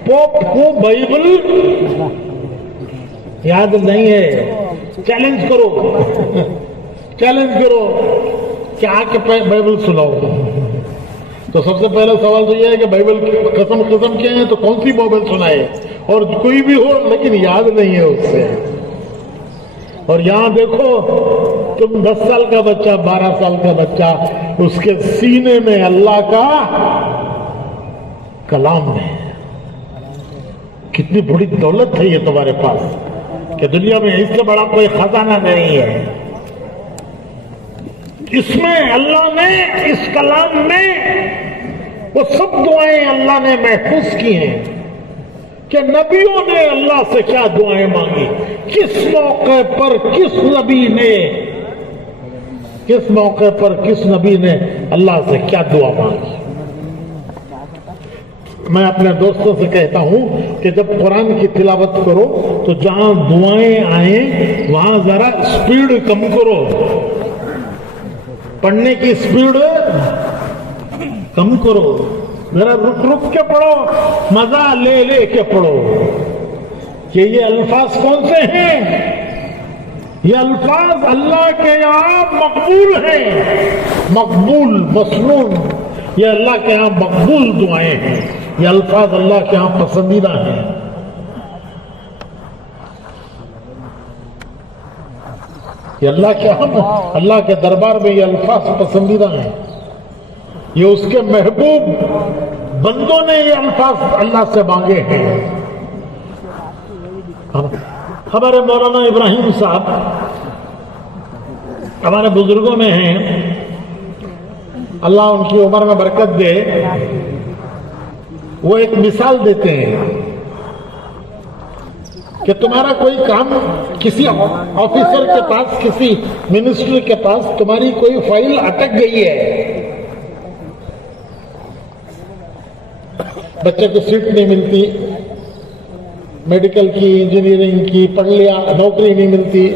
پوپ کو بائبل یاد نہیں ہے. چیلنج کرو کہ آ کے بائبل سناؤ. تو سب سے پہلا سوال تو یہ ہے کہ بائبل قسم کیا ہے، تو کون سی بائبل سنائے؟ اور کوئی بھی ہو لیکن یاد نہیں ہے اس سے. اور یہاں دیکھو، تم 10 سال کا بچہ، 12 سال کا بچہ، اس کے سینے میں اللہ کا کلام ہے. کتنی بڑی دولت ہے یہ تمہارے پاس کہ دنیا میں اس سے بڑا کوئی خزانہ نہیں ہے. اس میں اللہ نے، اس کلام میں وہ سب دعائیں اللہ نے محفوظ کی ہیں کہ نبیوں نے اللہ سے کیا دعائیں مانگی، کس موقع پر کس نبی نے اللہ سے کیا دعا مانگی. میں اپنے دوستوں سے کہتا ہوں کہ جب قرآن کی تلاوت کرو تو جہاں دعائیں آئیں وہاں ذرا سپیڈ کم کرو، پڑھنے کی سپیڈ کم کرو، ذرا رک کے پڑھو، مزہ لے کے پڑھو. کہ یہ الفاظ کون سے ہیں؟ یہ الفاظ اللہ کے یہاں مقبول ہیں، مقبول، مسنون. یہ اللہ کے یہاں مقبول دعائیں ہیں. یہ الفاظ اللہ کے یہاں پسندیدہ ہیں. یہ اللہ کے دربار میں یہ الفاظ پسندیدہ ہیں. یہ اس کے محبوب بندوں نے یہ الفاظ اللہ سے مانگے ہیں. ہمارے مولانا ابراہیم صاحب ہمارے بزرگوں میں ہیں، اللہ ان کی عمر میں برکت دے. وہ ایک مثال دیتے ہیں کہ تمہارا کوئی کام کسی آفیسر کے پاس، کسی منسٹر کے پاس تمہاری کوئی فائل اٹک گئی ہے، بچے کو سیٹ نہیں ملتی، میڈیکل کی، انجینئرنگ کی پڑھ لیا، نوکری نہیں ملتی،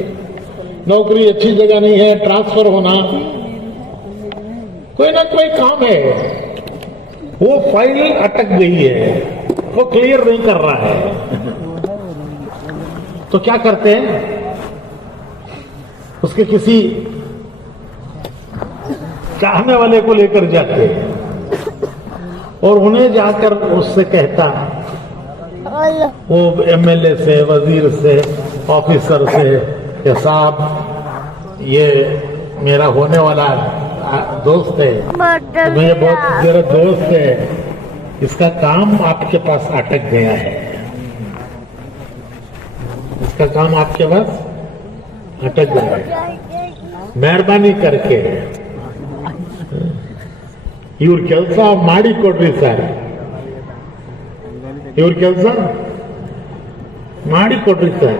نوکری اچھی جگہ نہیں ہے، ٹرانسفر ہونا، کوئی نہ کوئی کام ہے، وہ فائل اٹک گئی ہے، وہ کلیئر نہیں کر رہا ہے. تو کیا کرتے ہیں؟ اس کے کسی چاہنے والے کو لے کر جاتے ہیں اور انہیں جا کر اس سے کہتا وہ MLA سے, وزیر سے, آفیسر سے کہ صاحب یہ میرا ہونے والا دوست ہے, مجھے بہت میرا دوست ہے, اس کا کام آپ کے پاس اٹک گیا ہے, اس کا کام آپ کے پاس اٹک گیا ہے, مہربانی کر کے ಇವ್ರ ಕೆಲಸ ಮಾಡಿ ಕೊಡ್ರಿ ಸರ್, ಇವ್ರ ಕೆಲಸ ಮಾಡಿ ಕೊಡ್ರಿ ಸರ್.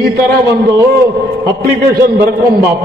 ಈ ತರ ಒಂದು ಅಪ್ಲಿಕೇಶನ್ ಬರ್ಕೊಂಬಾಪ.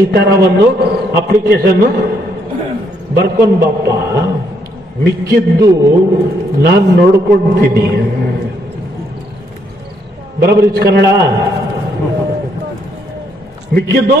ಈ ತರ ಒಂದು ಅಪ್ಲಿಕೇಶನ್ ಬರ್ಕೊಂಬಾಪ, ಮಿಕ್ಕಿದ್ದು ನಾನು ನೋಡ್ಕೊಳ್ತೀನಿ. ಬರಬರಿ ಕನ್ನಡ, ಮಿಕ್ಕಿದ್ದು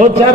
2-4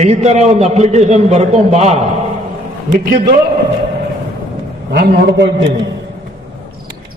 ಈ ತರ ಒಂದು ಅಪ್ಲಿಕೇಶನ್ ಬರ್ಕೊಂಬಾ, ಮಿಕ್ಕಿದ್ದು ನಾನು ನೋಡ್ಕೊಳ್ತೀನಿ.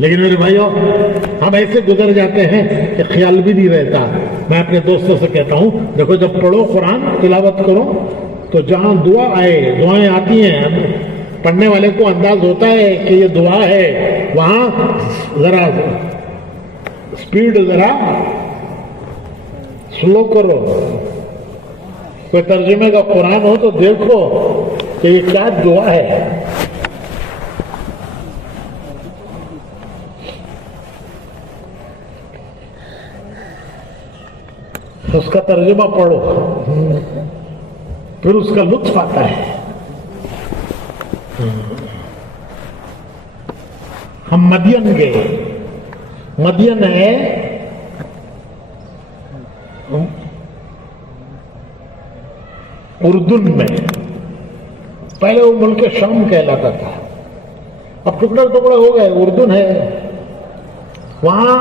لیکن میرے بھائیوں ہم ایسے گزر جاتے ہیں کہ خیال بھی نہیں رہتا. میں اپنے دوستوں سے کہتا ہوں دیکھو جب پڑھو قرآن تلاوت کرو تو جہاں دعا آئے دعائیں آتی ہیں پڑھنے والے کو انداز ہوتا ہے کہ یہ دعا ہے وہاں ذرا سپیڈ ذرا سلو کرو. کوئی ترجمے کا قرآن ہو تو دیکھو کہ یہ کیا دعا ہے. اس کا ترجمہ پڑھو پھر اس کا لطف آتا ہے. ہم مدین گئے. مدین ہے اردن میں. پہلے وہ ملک شام کہلاتا تھا اب ٹکڑے ٹکڑے ہو گئے اردن ہے. وہاں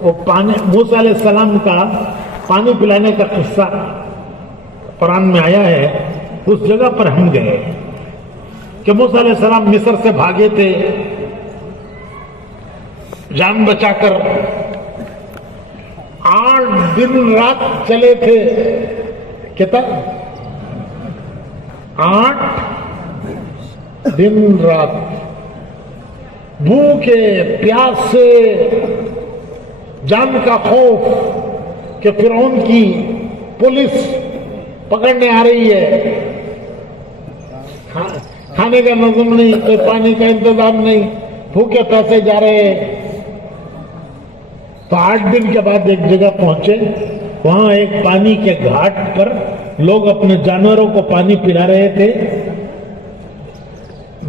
وہ پانی موسیٰ علیہ السلام کا پانی پلانے کا قصہ قرآن میں آیا ہے. اس جگہ پر ہم گئے کہ موسیٰ علیہ السلام مصر سے بھاگے تھے جان بچا کر. 8 دن رات چلے تھے. کتنا 8 دن رات بھوکے پیاس سے جان کا خوف کہ فرعون کی پولیس پکڑنے آ رہی ہے. کھانے کا نظم نہیں کوئی پانی کا انتظام نہیں بھوکے پیسے جا رہے ہیں. تو 8 دن کے بعد ایک جگہ پہنچے. وہاں ایک پانی کے گھاٹ پر لوگ اپنے جانوروں کو پانی پلا رہے تھے.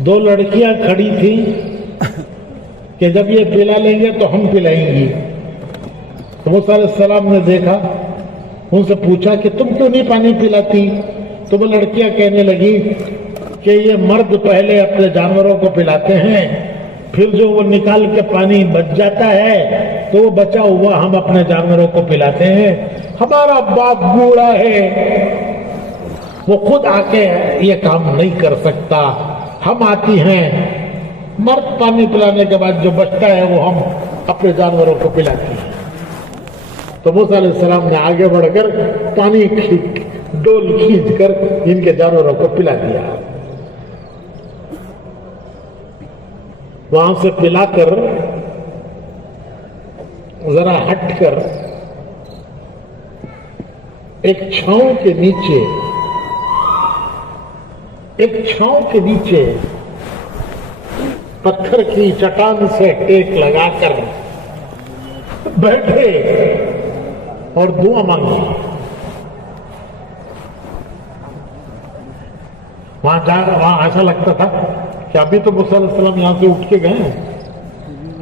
2 لڑکیاں کھڑی تھیں کہ جب یہ پلا لیں گے تو ہم پلائیں گی. تو موسیٰ علیہ السلام نے دیکھا ان سے پوچھا کہ تم کیوں نہیں پانی پلاتی. تو وہ لڑکیاں کہنے لگی کہ یہ مرد پہلے اپنے جانوروں کو پلاتے ہیں پھر جو وہ نکال کے پانی بچ جاتا ہے تو وہ بچا ہوا ہم اپنے جانوروں کو پلاتے ہیں. ہمارا باپ بوڑھا ہے وہ خود آ کے یہ کام نہیں کر سکتا. ہم آتی ہیں مرد پانی پلانے کے بعد جو بچتا ہے وہ ہم اپنے جانوروں کو پلاتی ہیں. تو موسیٰ علیہ السلام نے آگے بڑھ کر پانی کی ڈول کھینچ کر ان کے جانوروں کو پلا دیا. وہاں سے پلا کر ذرا ہٹ کر ایک چھاؤں کے نیچے پتھر کی چٹان سے ٹیک لگا کر بیٹھے اور دعا مانگی. وہاں ایسا لگتا تھا کہ ابھی تو موسیٰ علیہ السلام یہاں سے اٹھ کے گئے.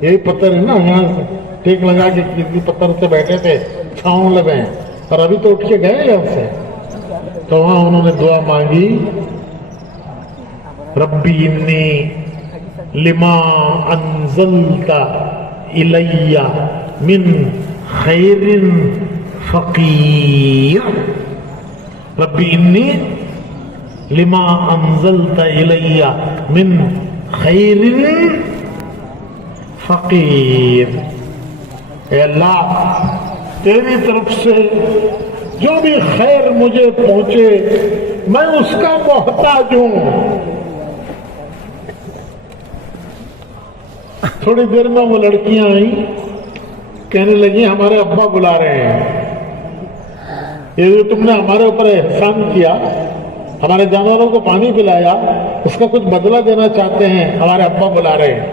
یہی پتھر ہے نا یہاں سے ٹیک لگا کے کسی پتھر سے بیٹھے تھے چھاؤں لگے اور ابھی تو اٹھ کے گئے یہاں سے. تو وہاں انہوں نے دعا مانگی ربی انی لما انزلت الی من خیر فقیر. ربی انی لما انزلت الی من خیر فقیر. اے اللہ تیری طرف سے جو بھی خیر مجھے پہنچے میں اس کا محتاج ہوں. تھوڑی دیر میں وہ لڑکیاں آئیں کہنے لگی ہمارے ابا بلا رہے ہیں. یہ جو تم نے ہمارے اوپر احسان کیا ہمارے جانوروں کو پانی پلایا اس کا کچھ بدلہ دینا چاہتے ہیں ہمارے ابا بلا رہے ہیں.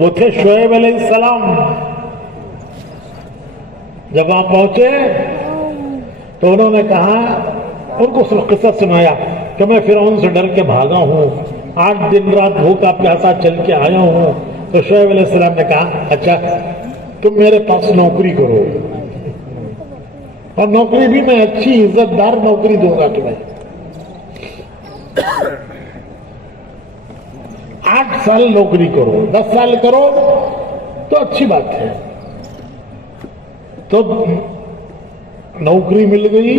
وہ تھے شعیب علیہ السلام. جب وہاں پہنچے تو انہوں نے کہا ان کو قصہ سنایا کہ میں فرعون سے ڈر کے بھاگا ہوں 8 دن رات بھوکا پیاسا چل کے آیا ہوں. تو شعیب علیہ السلام نے کہا اچھا تم میرے پاس نوکری کرو اور نوکری بھی میں اچھی عزت دار نوکری دوں گا تمہیں. 8 سال نوکری کرو 10 سال کرو تو اچھی بات ہے. تو نوکری مل گئی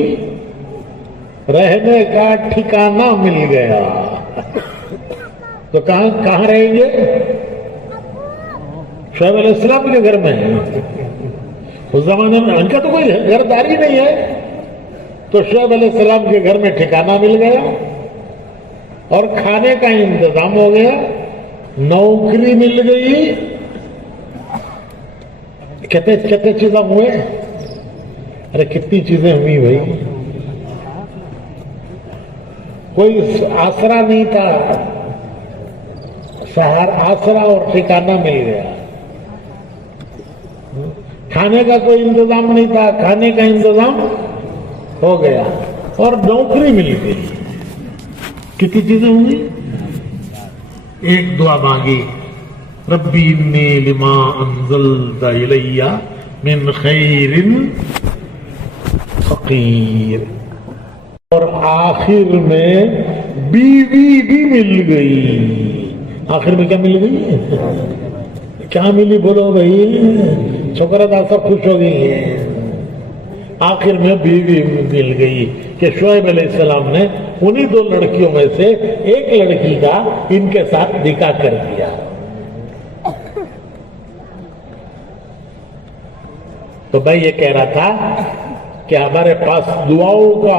رہنے کا ٹھکانہ مل گیا. تو کہاں رہیں گے؟ شعیب علیہ السلام کے گھر میں. اس زمانے میں ان کا تو کوئی گھرداری نہیں ہے، تو شعیب علیہ السلام کے گھر میں ٹھکانہ مل گیا اور کھانے کا انتظام ہو گیا، نوکری مل گئی. کتنے چیزیں ہوئے؟ ارے کتنی چیزیں ہوئی بھائی. کوئی آسرا نہیں تھا، آسرا اور ٹھکانہ مل گیا. کھانے کا کوئی انتظام نہیں تھا، کھانے کا انتظام ہو گیا اور نوکری مل گئی. کتنی چیزیں ہوئی؟ ایک دعا مانگی، ربی انی لما انزلت الی من خیر فقیر. اور آخر میں بیوی بھی مل گئی. آخر میں کیا مل گئی؟ کیا ملی بولو بھائی؟ شکر سب خوش ہو گئی ہیں. آخر میں بیوی مل گئی کہ شعیب علیہ السلام نے انہی 2 لڑکیوں میں سے ایک لڑکی کا ان کے ساتھ نکاح کر دیا. تو میں یہ کہہ رہا تھا کہ ہمارے پاس دعاؤں کا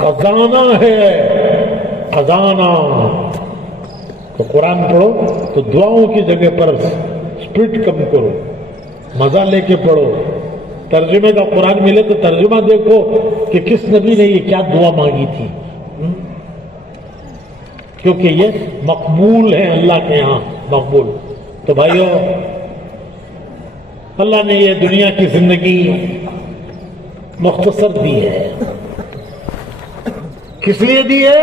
خزانہ ہے، خزانہ. تو قرآن پڑھو تو دعاؤں کی جگہ پر سپیڈ کم کرو، مزہ لے کے پڑھو. ترجمے کا قرآن ملے تو ترجمہ دیکھو کہ کس نبی نے یہ کیا دعا مانگی تھی، کیونکہ یہ مقبول ہے اللہ کے ہاں، مقبول. تو بھائیو، اللہ نے یہ دنیا کی زندگی مختصر دی ہے. کس لیے دی ہے؟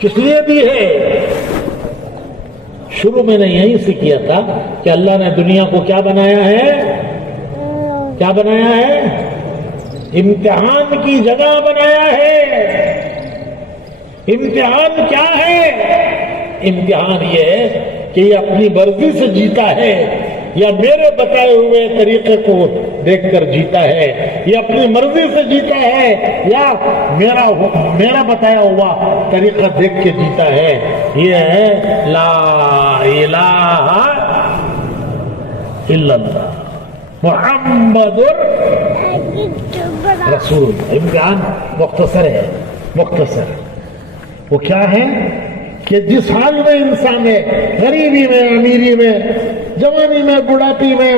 کس لیے دی ہے؟ شروع میں نے یہیں سے کیا تھا کہ اللہ نے دنیا کو کیا بنایا ہے؟ کیا بنایا ہے؟ امتحان کی جگہ بنایا ہے. امتحان کیا ہے؟ امتحان یہ ہے کہ یہ اپنی مرضی سے جیتا ہے یا میرے بتائے ہوئے طریقے کو دیکھ کر جیتا ہے، یا اپنی مرضی سے جیتا ہے یا میرا بتایا ہوا طریقہ دیکھ کے جیتا ہے. یہ ہے لا الہ الا اللہ محمد رسول. امتحان مختصر ہے، مختصر. وہ کیا ہے کہ جس حال میں انسان ہے، غریبی میں، امیری میں، جوانی میں، بڑھاپی میں،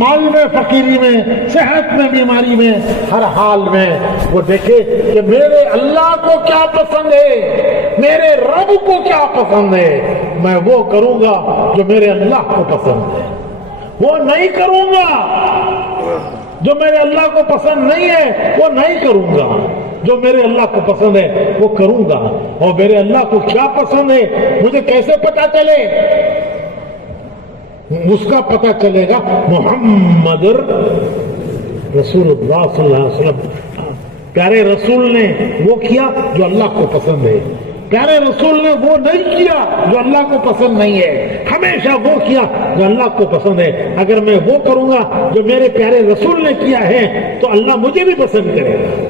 مال میں، فقیری میں، صحت میں، بیماری میں، ہر حال میں وہ دیکھے کہ میرے اللہ کو کیا پسند ہے، میرے رب کو کیا پسند ہے. میں وہ کروں گا جو میرے اللہ کو پسند ہے، وہ نہیں کروں گا جو میرے اللہ کو پسند نہیں ہے، وہ نہیں کروں گا. جو میرے اللہ کو پسند ہے وہ کروں گا. اور میرے اللہ کو کیا پسند ہے مجھے کیسے پتا چلے؟ اس کا پتا چلے گا محمد رسول اللہ صلی اللہ علیہ وسلم. پیارے رسول نے وہ کیا جو اللہ کو پسند ہے، پیارے رسول نے وہ نہیں کیا جو اللہ کو پسند نہیں ہے. ہمیشہ وہ کیا جو اللہ کو پسند ہے. اگر میں وہ کروں گا جو میرے پیارے رسول نے کیا ہے تو اللہ مجھے بھی پسند کرے گا.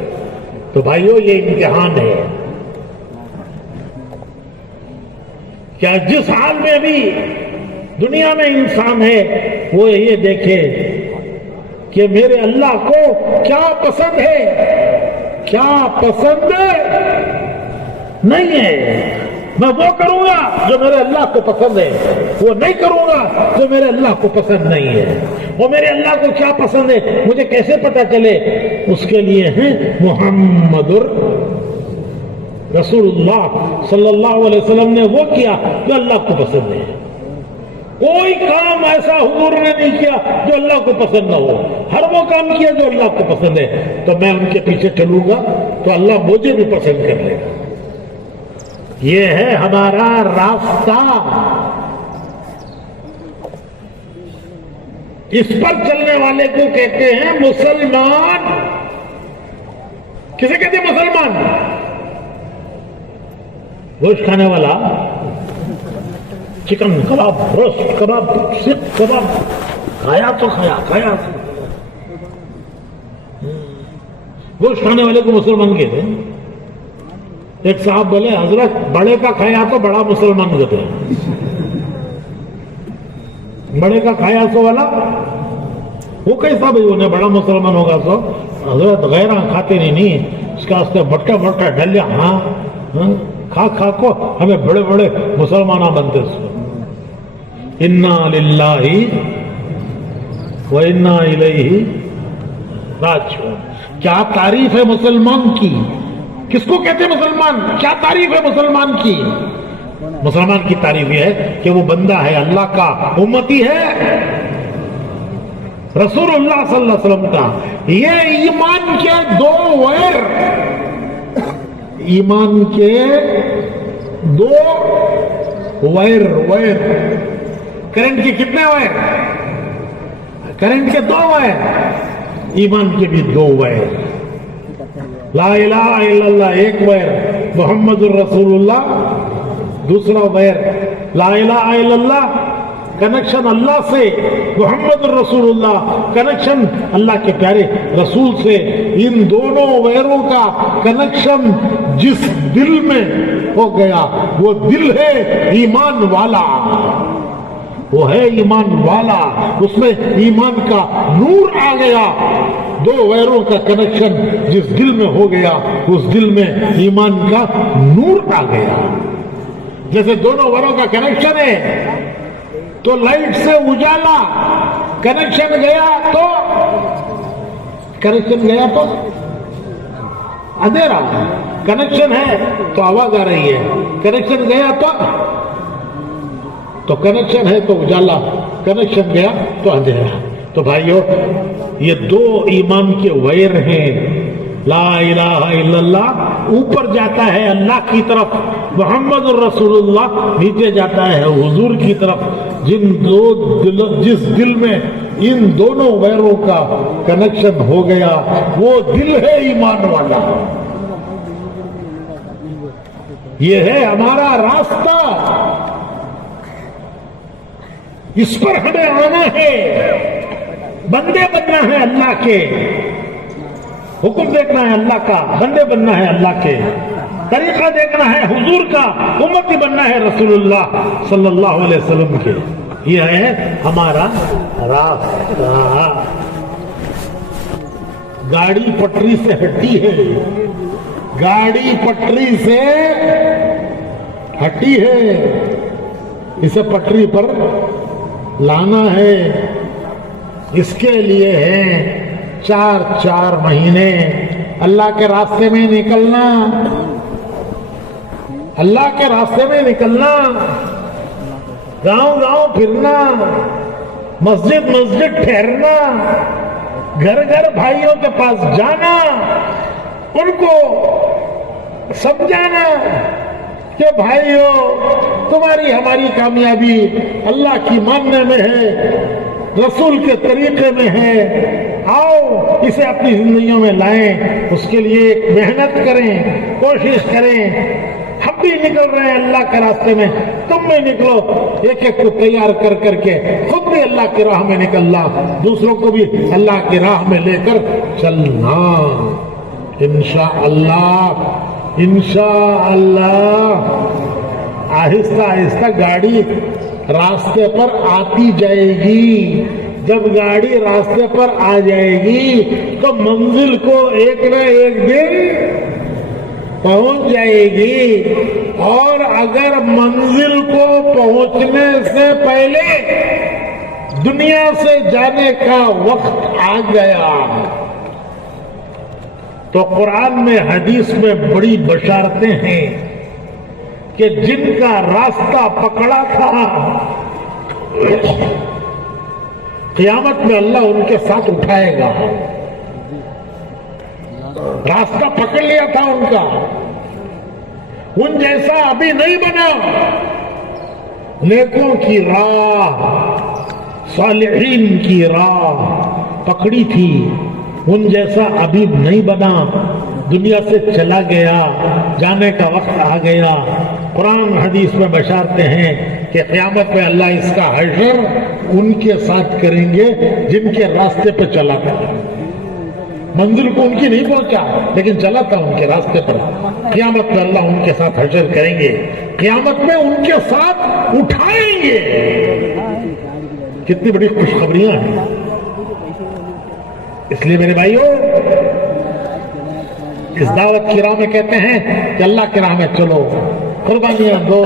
تو بھائیو، یہ امتحان ہے. کیا جس حال میں بھی دنیا میں انسان ہے وہ یہ دیکھے کہ میرے اللہ کو کیا پسند ہے، کیا پسند نہیں ہے. میں وہ کروں گا جو میرے اللہ کو پسند ہے، وہ نہیں کروں گا جو میرے اللہ کو پسند نہیں ہے. وہ میرے اللہ کو کیا پسند ہے مجھے کیسے پتا چلے؟ اس کے لیے ہیں محمد رسول اللہ صلی اللہ علیہ وسلم نے وہ کیا جو اللہ کو پسند ہے. کوئی کام ایسا حضور نے نہیں کیا جو اللہ کو پسند نہ ہو، ہر وہ کام کیا جو اللہ کو پسند ہے. تو میں ان کے پیچھے چلوں گا تو اللہ مجھے بھی پسند کر لے گا. یہ ہے ہمارا راستہ. اس پر چلنے والے کو کہتے ہیں مسلمان. کسے کہتے ہیں مسلمان؟ گوشت کھانے والا، چکن کباب، روسٹ کباب، سیخ کباب کھایا تو کھایا. گوشت کھانے والے کو مسلمان کہتے ہیں. ایک صاحب بولے حضرت بڑے کا کھایا تو بڑا مسلمان گتے بڑے کا کھایا سو والا وہ کیسا بھائی انہیں بڑا مسلمان ہوگا سو حضرت غیرہ کھاتے نہیں اس کا واسطے بٹا بٹا ڈلیا ہاں کھا کھا کو ہمیں بڑے بڑے مسلمان بنتے سو انا للہ و انا الیہ راجعون. کیا تعریف ہے مسلمان کی؟ کس کو کہتے ہیں مسلمان؟ کیا تعریف ہے مسلمان کی؟ مسلمان کی تعریف یہ ہے کہ وہ بندہ ہے اللہ کا، امتی ہے رسول اللہ صلی اللہ علیہ وسلم کا. یہ ایمان کے دو ویر، ایمان کے دو ویر کرنٹ کے کتنے ویر؟ کرنٹ کے دو ویر، ایمان کے بھی دو ویر. لا الہ الا اللہ ایک ویر، محمد الرسول اللہ دوسرا ویر. لا الہ الا اللہ کنیکشن اللہ سے، محمد الرسول اللہ کنیکشن اللہ کے پیارے رسول سے. ان دونوں ویروں کا کنیکشن جس دل میں ہو گیا وہ دل ہے ایمان والا، وہ ہے ایمان والا، اس میں ایمان کا نور آ گیا. دو ویروں کا کنیکشن جس دل میں ہو گیا اس دل میں ایمان کا نور آ گیا. جیسے دونوں ویروں کا کنیکشن ہے تو لائٹ سے اجالا، کنیکشن گیا تو اندھیرا. کنیکشن ہے تو آواز آ رہی ہے، کنیکشن گیا تو کنیکشن ہے تو اجالا، کنیکشن گیا تو اندھیرا. تو بھائیو یہ دو ایمان کے ویر ہیں. لا الہ الا اللہ اوپر جاتا ہے اللہ کی طرف، محمد الرسول اللہ نیچے جاتا ہے حضور کی طرف. جس دل میں ان دونوں ویروں کا کنیکشن ہو گیا وہ دل ہے ایمان والا. یہ ہے ہمارا راستہ، اس پر ہمیں آنا ہے، بندے بننا ہے اللہ کے، حکم دیکھنا ہے اللہ کا، بندے بننا ہے اللہ کے، طریقہ دیکھنا ہے حضور کا، امتی بننا ہے رسول اللہ صلی اللہ علیہ وسلم کے. یہ ہے ہمارا راستہ. گاڑی پٹری سے ہٹی ہے، گاڑی پٹری سے ہٹی ہے، اسے پٹری پر لانا ہے. اس کے لیے ہیں 4 مہینے اللہ کے راستے میں نکلنا، اللہ کے راستے میں نکلنا، گاؤں گاؤں پھرنا، مسجد مسجد ٹھہرنا، گھر گھر بھائیوں کے پاس جانا، ان کو سمجھانا کہ بھائیوں تمہاری ہماری کامیابی اللہ کی ماننے میں ہے، رسول کے طریقے میں ہے، آؤ اسے اپنی زندگیوں میں لائیں. اس کے لیے ایک محنت کریں، کوشش کریں. ہم بھی نکل رہے ہیں اللہ کے راستے میں، تم بھی نکلو، ایک ایک کو تیار کر کر کے خود بھی اللہ کی راہ میں نکلنا، دوسروں کو بھی اللہ کی راہ میں لے کر چلنا. انشاءاللہ انشاءاللہ آہستہ آہستہ گاڑی راستے پر آتی جائے گی. جب گاڑی راستے پر آ جائے گی تو منزل کو ایک نہ ایک دن پہنچ جائے گی. اور اگر منزل کو پہنچنے سے پہلے دنیا سے جانے کا وقت آ گیا تو قرآن میں حدیث میں بڑی بشارتیں ہیں کہ جن کا راستہ پکڑا تھا قیامت میں اللہ ان کے ساتھ اٹھائے گا. راستہ پکڑ لیا تھا ان کا، ان جیسا ابھی نہیں بنا. نیکوں کی راہ، صالحین کی راہ پکڑی تھی، ان جیسا ابھی نہیں بنا، دنیا سے چلا گیا، جانے کا وقت آ گیا. قرآن حدیث میں بشارتے ہیں کہ قیامت میں اللہ اس کا حشر ان کے ساتھ کریں گے جن کے راستے پہ چلا تھا. منزل کو ان کی نہیں پہنچا لیکن چلا تھا ان کے راستے پر. قیامت میں اللہ ان کے ساتھ حشر کریں گے, قیامت میں ان کے ساتھ اٹھائیں گے. کتنی بڑی خوشخبریاں ہیں. اس لیے میرے بھائیوں, اس دعوت کی راہ میں کہتے ہیں کہ اللہ کی راہ میں چلو, قربانیاں دو,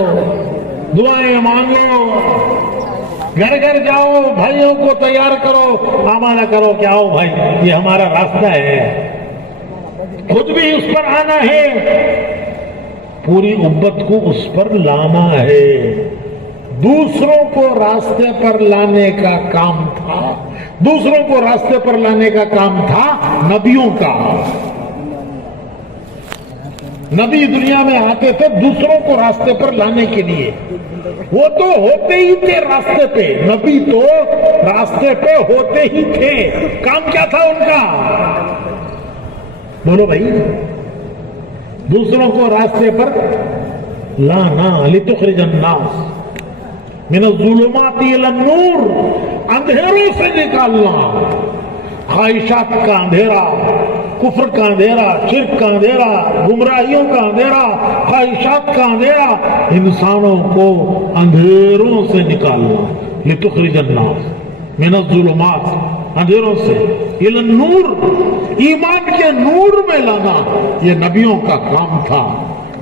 دعائیں مانگو, گھر گھر جاؤ, بھائیوں کو تیار کرو, آمادہ کرو کہ آؤ بھائی یہ ہمارا راستہ ہے, خود بھی اس پر آنا ہے, پوری امت کو اس پر لانا ہے. دوسروں کو راستے پر لانے کا کام تھا, دوسروں کو راستے پر لانے کا کام تھا نبیوں کا. نبی دنیا میں آتے تھے دوسروں کو راستے پر لانے کے لیے, وہ تو ہوتے ہی تھے راستے پہ, نبی تو راستے پہ ہوتے ہی تھے. کام کیا تھا ان کا؟ بولو بھائی, دوسروں کو راستے پر لانا. لتخرج الناس من الظلمات الى النور, اندھیروں سے نکالنا, خواہشات کا اندھیرا, کفر کا اندھیرا, شرک کا اندھیرا, گمراہیوں کا اندھیرا, خواہشات کا اندھیرا, انسانوں کو اندھیروں سے نکالنا. لتخرج الناس من الظلمات, اندھیروں سے, الى النور, ایمان کے نور میں لانا. یہ نبیوں کا کام تھا,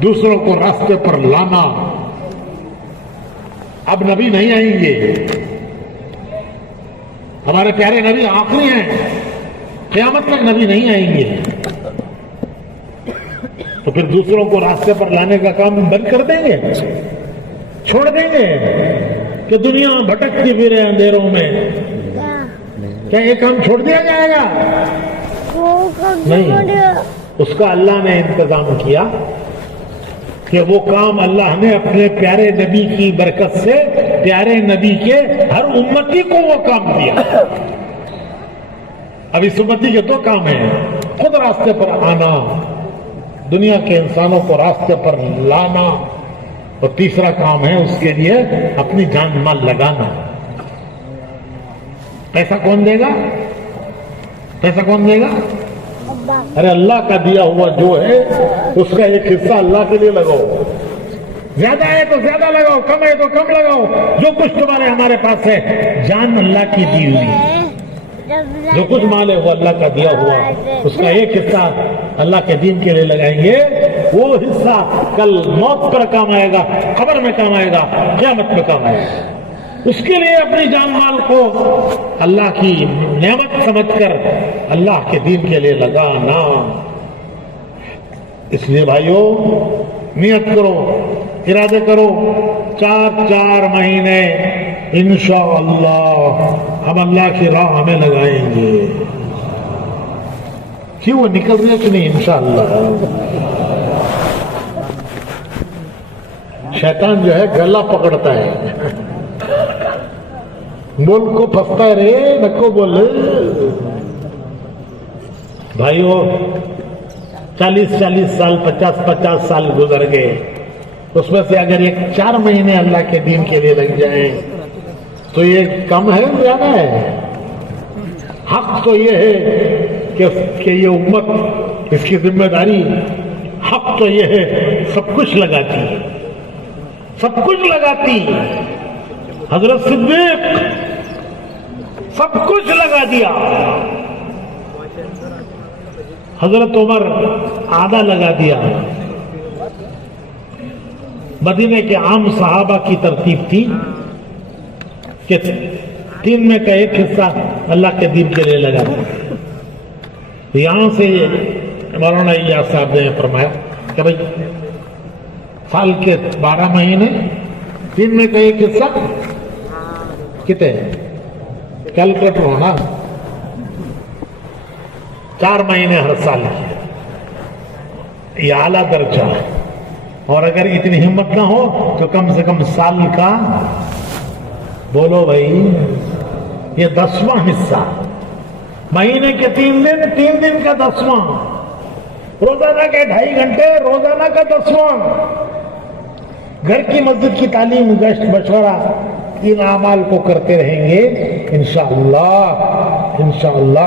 دوسروں کو راستے پر لانا. اب نبی نہیں آئیں گے, ہمارے پیارے نبی آخری ہیں, قیامت تک نبی نہیں آئیں گے. تو پھر دوسروں کو راستے پر لانے کا کام بند کر دیں گے, چھوڑ دیں گے کہ دنیا بھٹکتی پھرے اندھیروں میں؟ کیا یہ کام چھوڑ دیا جائے گا؟ نہیں, اس کا اللہ نے انتظام کیا کہ وہ کام اللہ نے اپنے پیارے نبی کی برکت سے پیارے نبی کے ہر امتی کو وہ کام دیا. اب اس امتی کے دو کام ہیں, خود راستے پر آنا, دنیا کے انسانوں کو راستے پر لانا, اور تیسرا کام ہے اس کے لیے اپنی جان مال لگانا. پیسہ کون دے گا؟ پیسہ کون دے گا؟ ارے اللہ کا دیا ہوا جو ہے اس کا ایک حصہ اللہ کے لیے لگاؤ. زیادہ ہے تو زیادہ لگاؤ, کم ہے تو کم لگاؤ. جو کچھ تمہارے ہمارے پاس ہے, جان اللہ کی دی ہوئی, جو کچھ مال ہے وہ اللہ کا دیا ہوا, اس کا ایک حصہ اللہ کے دین کے لیے لگائیں گے. وہ حصہ کل موت پر کام آئے گا, قبر میں کام آئے گا, قیامت میں کام آئے گا. اس کے لیے اپنی جان مال کو اللہ کی نعمت سمجھ کر اللہ کے دین کے لیے لگانا. اس لیے بھائیوں, نیت کرو, ارادے کرو, 4 مہینے انشاءاللہ ہم اللہ کی راہ میں لگائیں گے. کیوں وہ نکل رہے کہ نہیں؟ انشاءاللہ. شیطان جو ہے گلا پکڑتا ہے, بول کو پھنستا ہے, رے نکو بول. بھائیو 40 سال 50 سال گزر گئے, اس میں سے اگر یہ 4 مہینے اللہ کے دین کے لیے لگ جائیں تو یہ کم ہے زیادہ ہے؟ حق تو یہ ہے کہ یہ امت, اس کی ذمہ داری, حق تو یہ ہے سب کچھ لگاتی, سب کچھ لگاتی. حضرت صدیق سب کچھ لگا دیا, حضرت عمر آدھا لگا دیا. مدینے کے عام صحابہ کی ترتیب تھی کہ 3 میں کا ایک حصہ اللہ کے دین کے لیے لگا دیا. یہاں سے مولانا الیاس صاحب نے فرمایا کہ بھائی سال کے 12 مہینے, 3 میں کا ایک حصہ کتنے, کیلکولیٹر ہونا, 4 مہینے ہر سال کی, یہ اعلیٰ درجہ. اور اگر اتنی ہمت نہ ہو تو کم سے کم سال کا, بولو بھائی, یہ 10واں حصہ. مہینے کے 3 دن, 3 دن کا 10واں, روزانہ کے 2.5 گھنٹے, روزانہ کا 10واں. گھر کی مسجد کی تعلیم, گشت, مشورہ, ان اعمال کو کرتے رہیں گے انشاءاللہ.